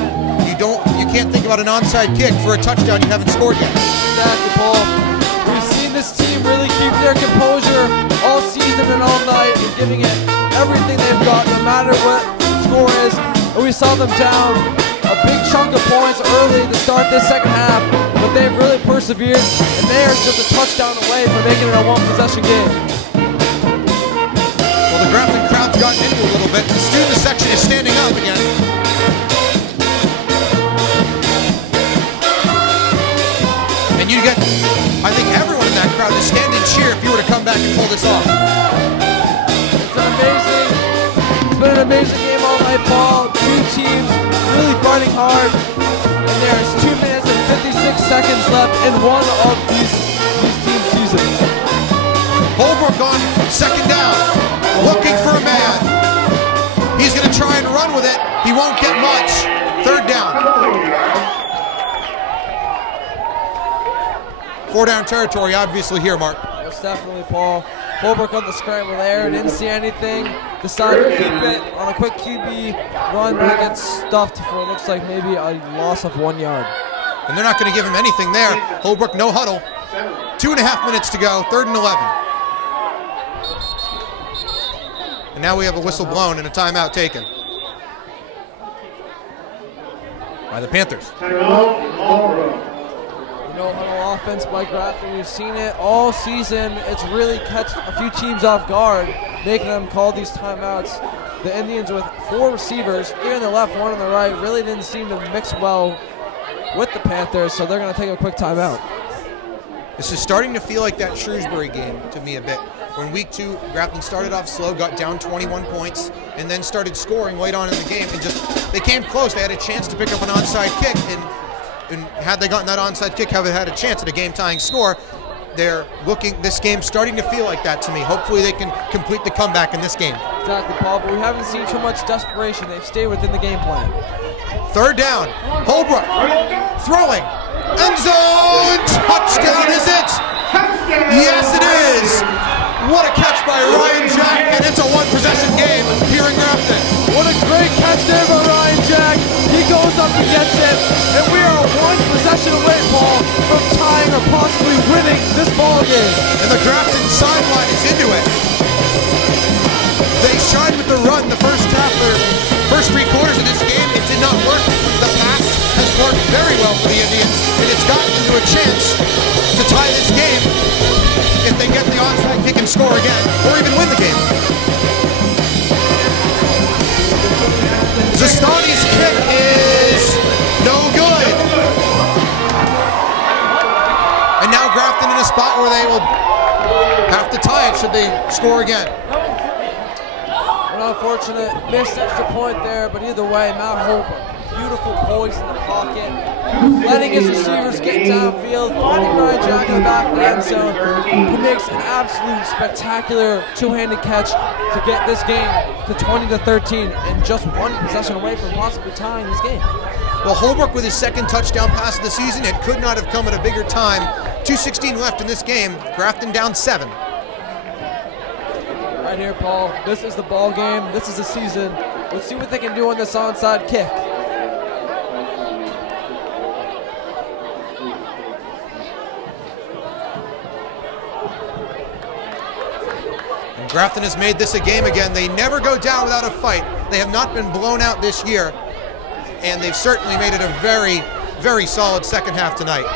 You can't think about an onside kick for a touchdown you haven't scored yet. Exactly, Paul. We've seen this team really keep their composure all season and all night, and giving it everything they've got, no matter what the score is. And we saw them down a big chunk of points early to start this second half, but they've really persevered, and they are just a touchdown away from making it a one-possession game. Well, the Grafton crowd's gotten into a little bit. The student section is standing up again. And you get, I think everyone in that crowd to stand and cheer if you were to come back and pull this off. It's been an amazing game all night, Paul. Two teams really fighting hard. And there's 2 minutes and 56 seconds left in one of these team seasons. Holbrook on second down, looking for a man. He's going to try and run with it. He won't get much. Third down. 4-down territory, obviously here, Mark. Most definitely, Paul. Holbrook on the scramble there, didn't see anything. Decided to keep it on a quick QB run, but it gets stuffed for it looks like maybe a loss of 1 yard. And they're not going to give him anything there. Holbrook, no huddle. 2.5 minutes to go, 3rd and 11. And now we have a whistle blown and a timeout taken by the Panthers. No huddle offense by Grafton. We've seen it all season. It's really catched a few teams off guard, making them call these timeouts. The Indians with 4 receivers, 3 on the left, 1 on the right, really didn't seem to mix well with the Panthers, so they're going to take a quick timeout. This is starting to feel like that Shrewsbury game to me a bit. When week 2, Grafton started off slow, got down 21 points, and then started scoring late on in the game, and they came close. They had a chance to pick up an onside kick, and had they gotten that onside kick, have had a chance at a game-tying score. This game's starting to feel like that to me. Hopefully they can complete the comeback in this game. Exactly, Paul, but we haven't seen too much desperation. They've stayed within the game plan. 3rd down, Holbrook, throwing, end zone, touchdown, is it? Yes, it is. What a catch by Ryan Jack, and it's a one-possession game here in Grafton. What a great catch there by Ryan Jack. He goes up and gets it, and we are one possession away, Paul, from tying or possibly winning this ball game. And the Grafton sideline is into it. They shined with the run the first half, their first 3 quarters of this game. It did not work. The pass has worked very well for the Indians, and it's gotten into a chance to tie this game if they get the onside kick and score again, or even win the game. Zastani's kick is no good. And now Grafton in a spot where they will have to tie it should they score again. An unfortunate missed extra point there, but either way, Matt Holbrook, beautiful poise in the pocket, letting his receivers get downfield, finding Ryan Jack in the back of the end zone, who makes an absolute spectacular two-handed catch to get this game to 20-13 and just one possession away from possibly tying this game. Well, Holbrook with his 2nd touchdown pass of the season, it could not have come at a bigger time. 2:16 left in this game, Grafton down 7. Right here, Paul, this is the ball game, this is the season. Let's see what they can do on this onside kick. Grafton has made this a game again. They never go down without a fight. They have not been blown out this year, and they've certainly made it a very, very solid second half tonight.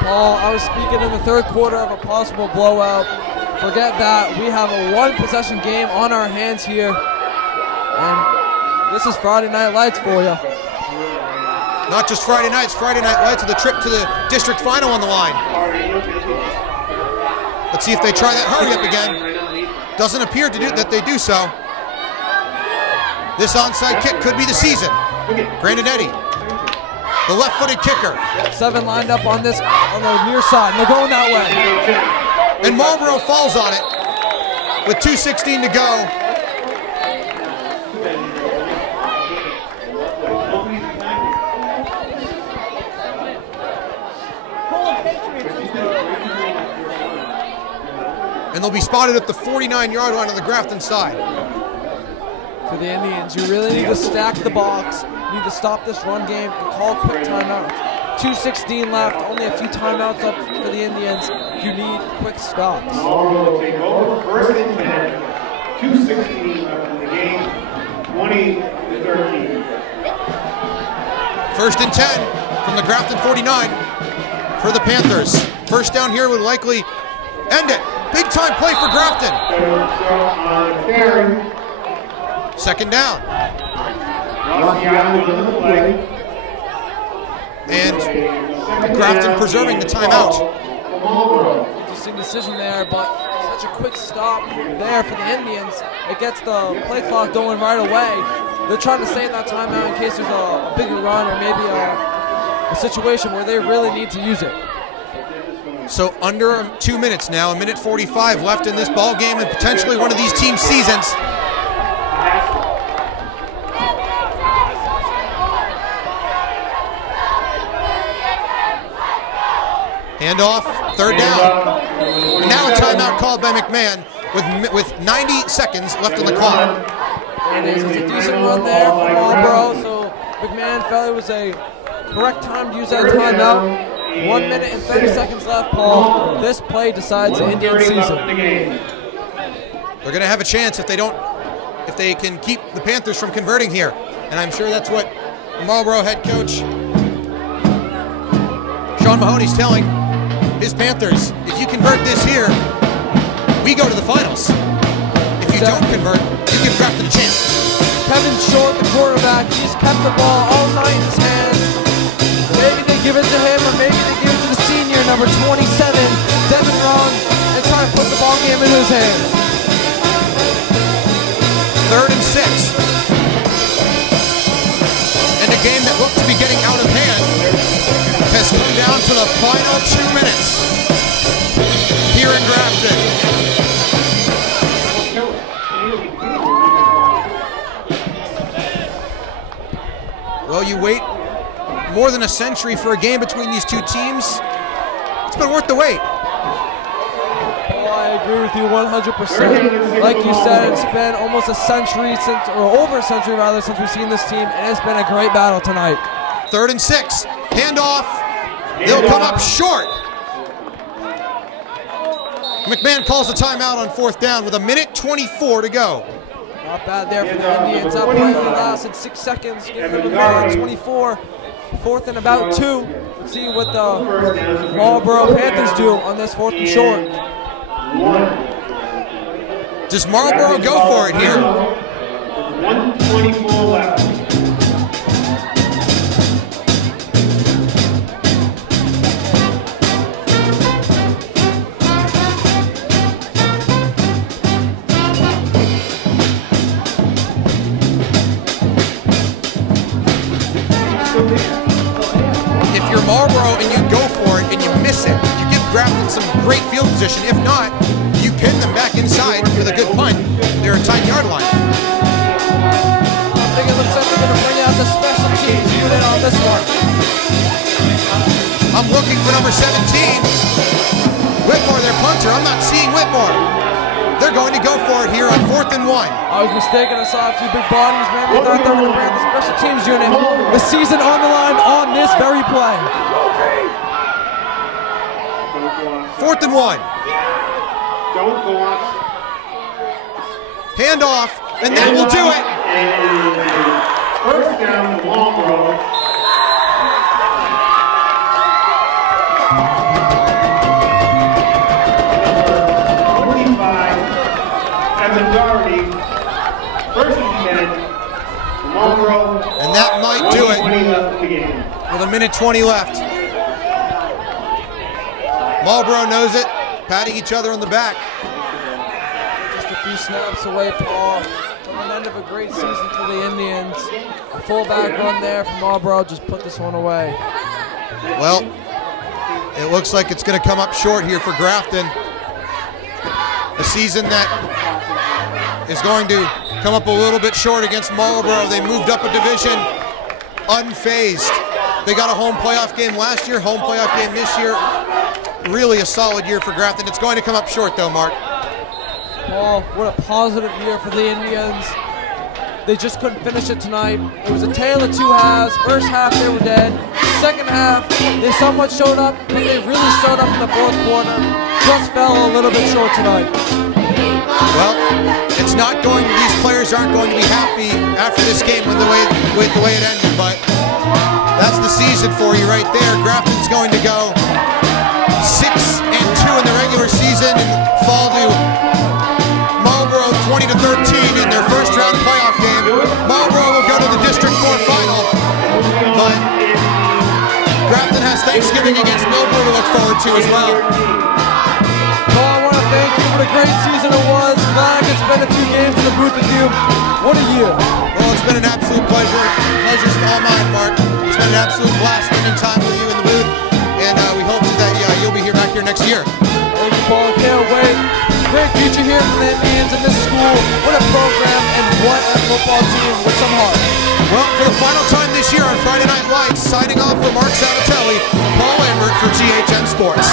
Paul, I was speaking in the 3rd quarter of a possible blowout. Forget that. We have a one-possession game on our hands here, and this is Friday Night Lights for you. Not just Friday nights, Friday Night Lights with a trip to the district final on the line. Let's see if they try that hurry up again. Doesn't appear to do that they do so. This onside kick could be the season. Grandinetti, the left-footed kicker. 7 lined up on this on the near side, and they're going that way. And Marlboro falls on it with 2:16 to go. And they'll be spotted at the 49-yard line on the Grafton side. for the Indians. You really need to stack the box. You need to stop this run game and call quick timeouts. 2:16 left, only a few timeouts up for the Indians. You need quick stops. Marlboro will take over, first and 10, 2:16 left in the game, 20-13. First and 10 from the Grafton 49 for the Panthers. First down here would likely end it. Big time play for Grafton. Second down. And Grafton preserving the timeout. Interesting decision there, but such a quick stop there for the Indians. It gets the play clock going right away. They're trying to save that timeout in case there's a bigger run or maybe a situation where they really need to use it. So under 2 minutes now, 1:45 left in this ball game and potentially one of these teams' seasons. Handoff, third down. And now a timeout called by McMahon with 90 seconds left on the clock. And it's a decent run there from Marlboro, so McMahon felt it was a correct time to use that timeout. 1 minute and 30 seconds left, Paul. This play decides the Indian season. They're going to have a chance if they can keep the Panthers from converting here. And I'm sure that's what Marlboro head coach Sean Mahoney's telling his Panthers. If you convert this here, we go to the finals. If you don't convert, you give Grafton a chance. Kevin Short, the quarterback, he's kept the ball all night in his hands. Maybe they give it to him, or maybe they give it to the senior, number 27, Devin Ron, and try to put the ball game in his hands. 3rd and 6. And a game that looked to be getting out of hand has come down to the final 2 minutes here in Grafton. Well, you wait more than a century for a game between these two teams. It's been worth the wait. Oh, I agree with you 100%. Like you said, it's been almost a century since, or over a century rather, since we've seen this team, and it's been a great battle tonight. 3rd and 6. Handoff. They'll come up short. McMahon calls a timeout on 4th down with 1:24 to go. Not bad there for the Indians. That play only lasted 6 seconds. Give them 1:24. 4th and about 2. Let's see what the Marlboro Panthers do on this 4th and short. Does Marlboro go for it here? 1:24 left. If you're Marlboro and you go for it and you miss it, you give Grafton some great field position. If not, you pin them back inside with a good punt. They're a tight yard line. I think it looks like they're going to bring out the special teams unit on this one. I'm looking for number 17. Whitmore, their punter. I'm not seeing Whitmore. They're going to go for it here on 4th and 1. I was mistaken. I saw a few big bodies. Maybe I thought they were going to bring out the special teams unit. The season on the line on this very play. 4th and 1. Don't go on. Handoff, and that will do it. First down, Marlboro. Majority, first and 10, Marlboro, and that might do it. With 1:20 left. Marlboro knows it, patting each other on the back. Just a few snaps away, Paul, from the end of a great season for the Indians. A fullback run there from Marlboro, just put this one away. Well, it looks like it's going to come up short here for Grafton. A season that is going to come up a little bit short against Marlboro. They moved up a division unfazed. They got a home playoff game last year, home playoff game this year. Really a solid year for Grafton. It's going to come up short though, Mark. Paul, what a positive year for the Indians. They just couldn't finish it tonight. It was a tale of two halves. First half, they were dead. Second half, they somewhat showed up, but they really showed up in the fourth quarter. Just fell a little bit short tonight. Well, it's not going. These players aren't going to be happy after this game with the way it ended. But that's the season for you right there. Grafton's going to go 6-2 in the regular season and fall to Marlboro 20-13 in their first round playoff game. Marlboro will go to the District 4 final, but Grafton has Thanksgiving against Lambert to look forward to as well. Paul, I want to thank you for the great season it was. Glad I could spend a few games in the booth with you. What a year. Well, it's been an absolute pleasure. Pleasure's all mine, Mark. It's been an absolute blast spending time with you in the booth, and we hope that you'll be here back here next year. Thank you, Paul. Can't wait. Great future here for the Indians in this school. What a program and what a football team with some heart. Well, for the final time this year on Friday Night Lights, signing off for Marc Salvatelli, Paul Lambert for GHN Sports.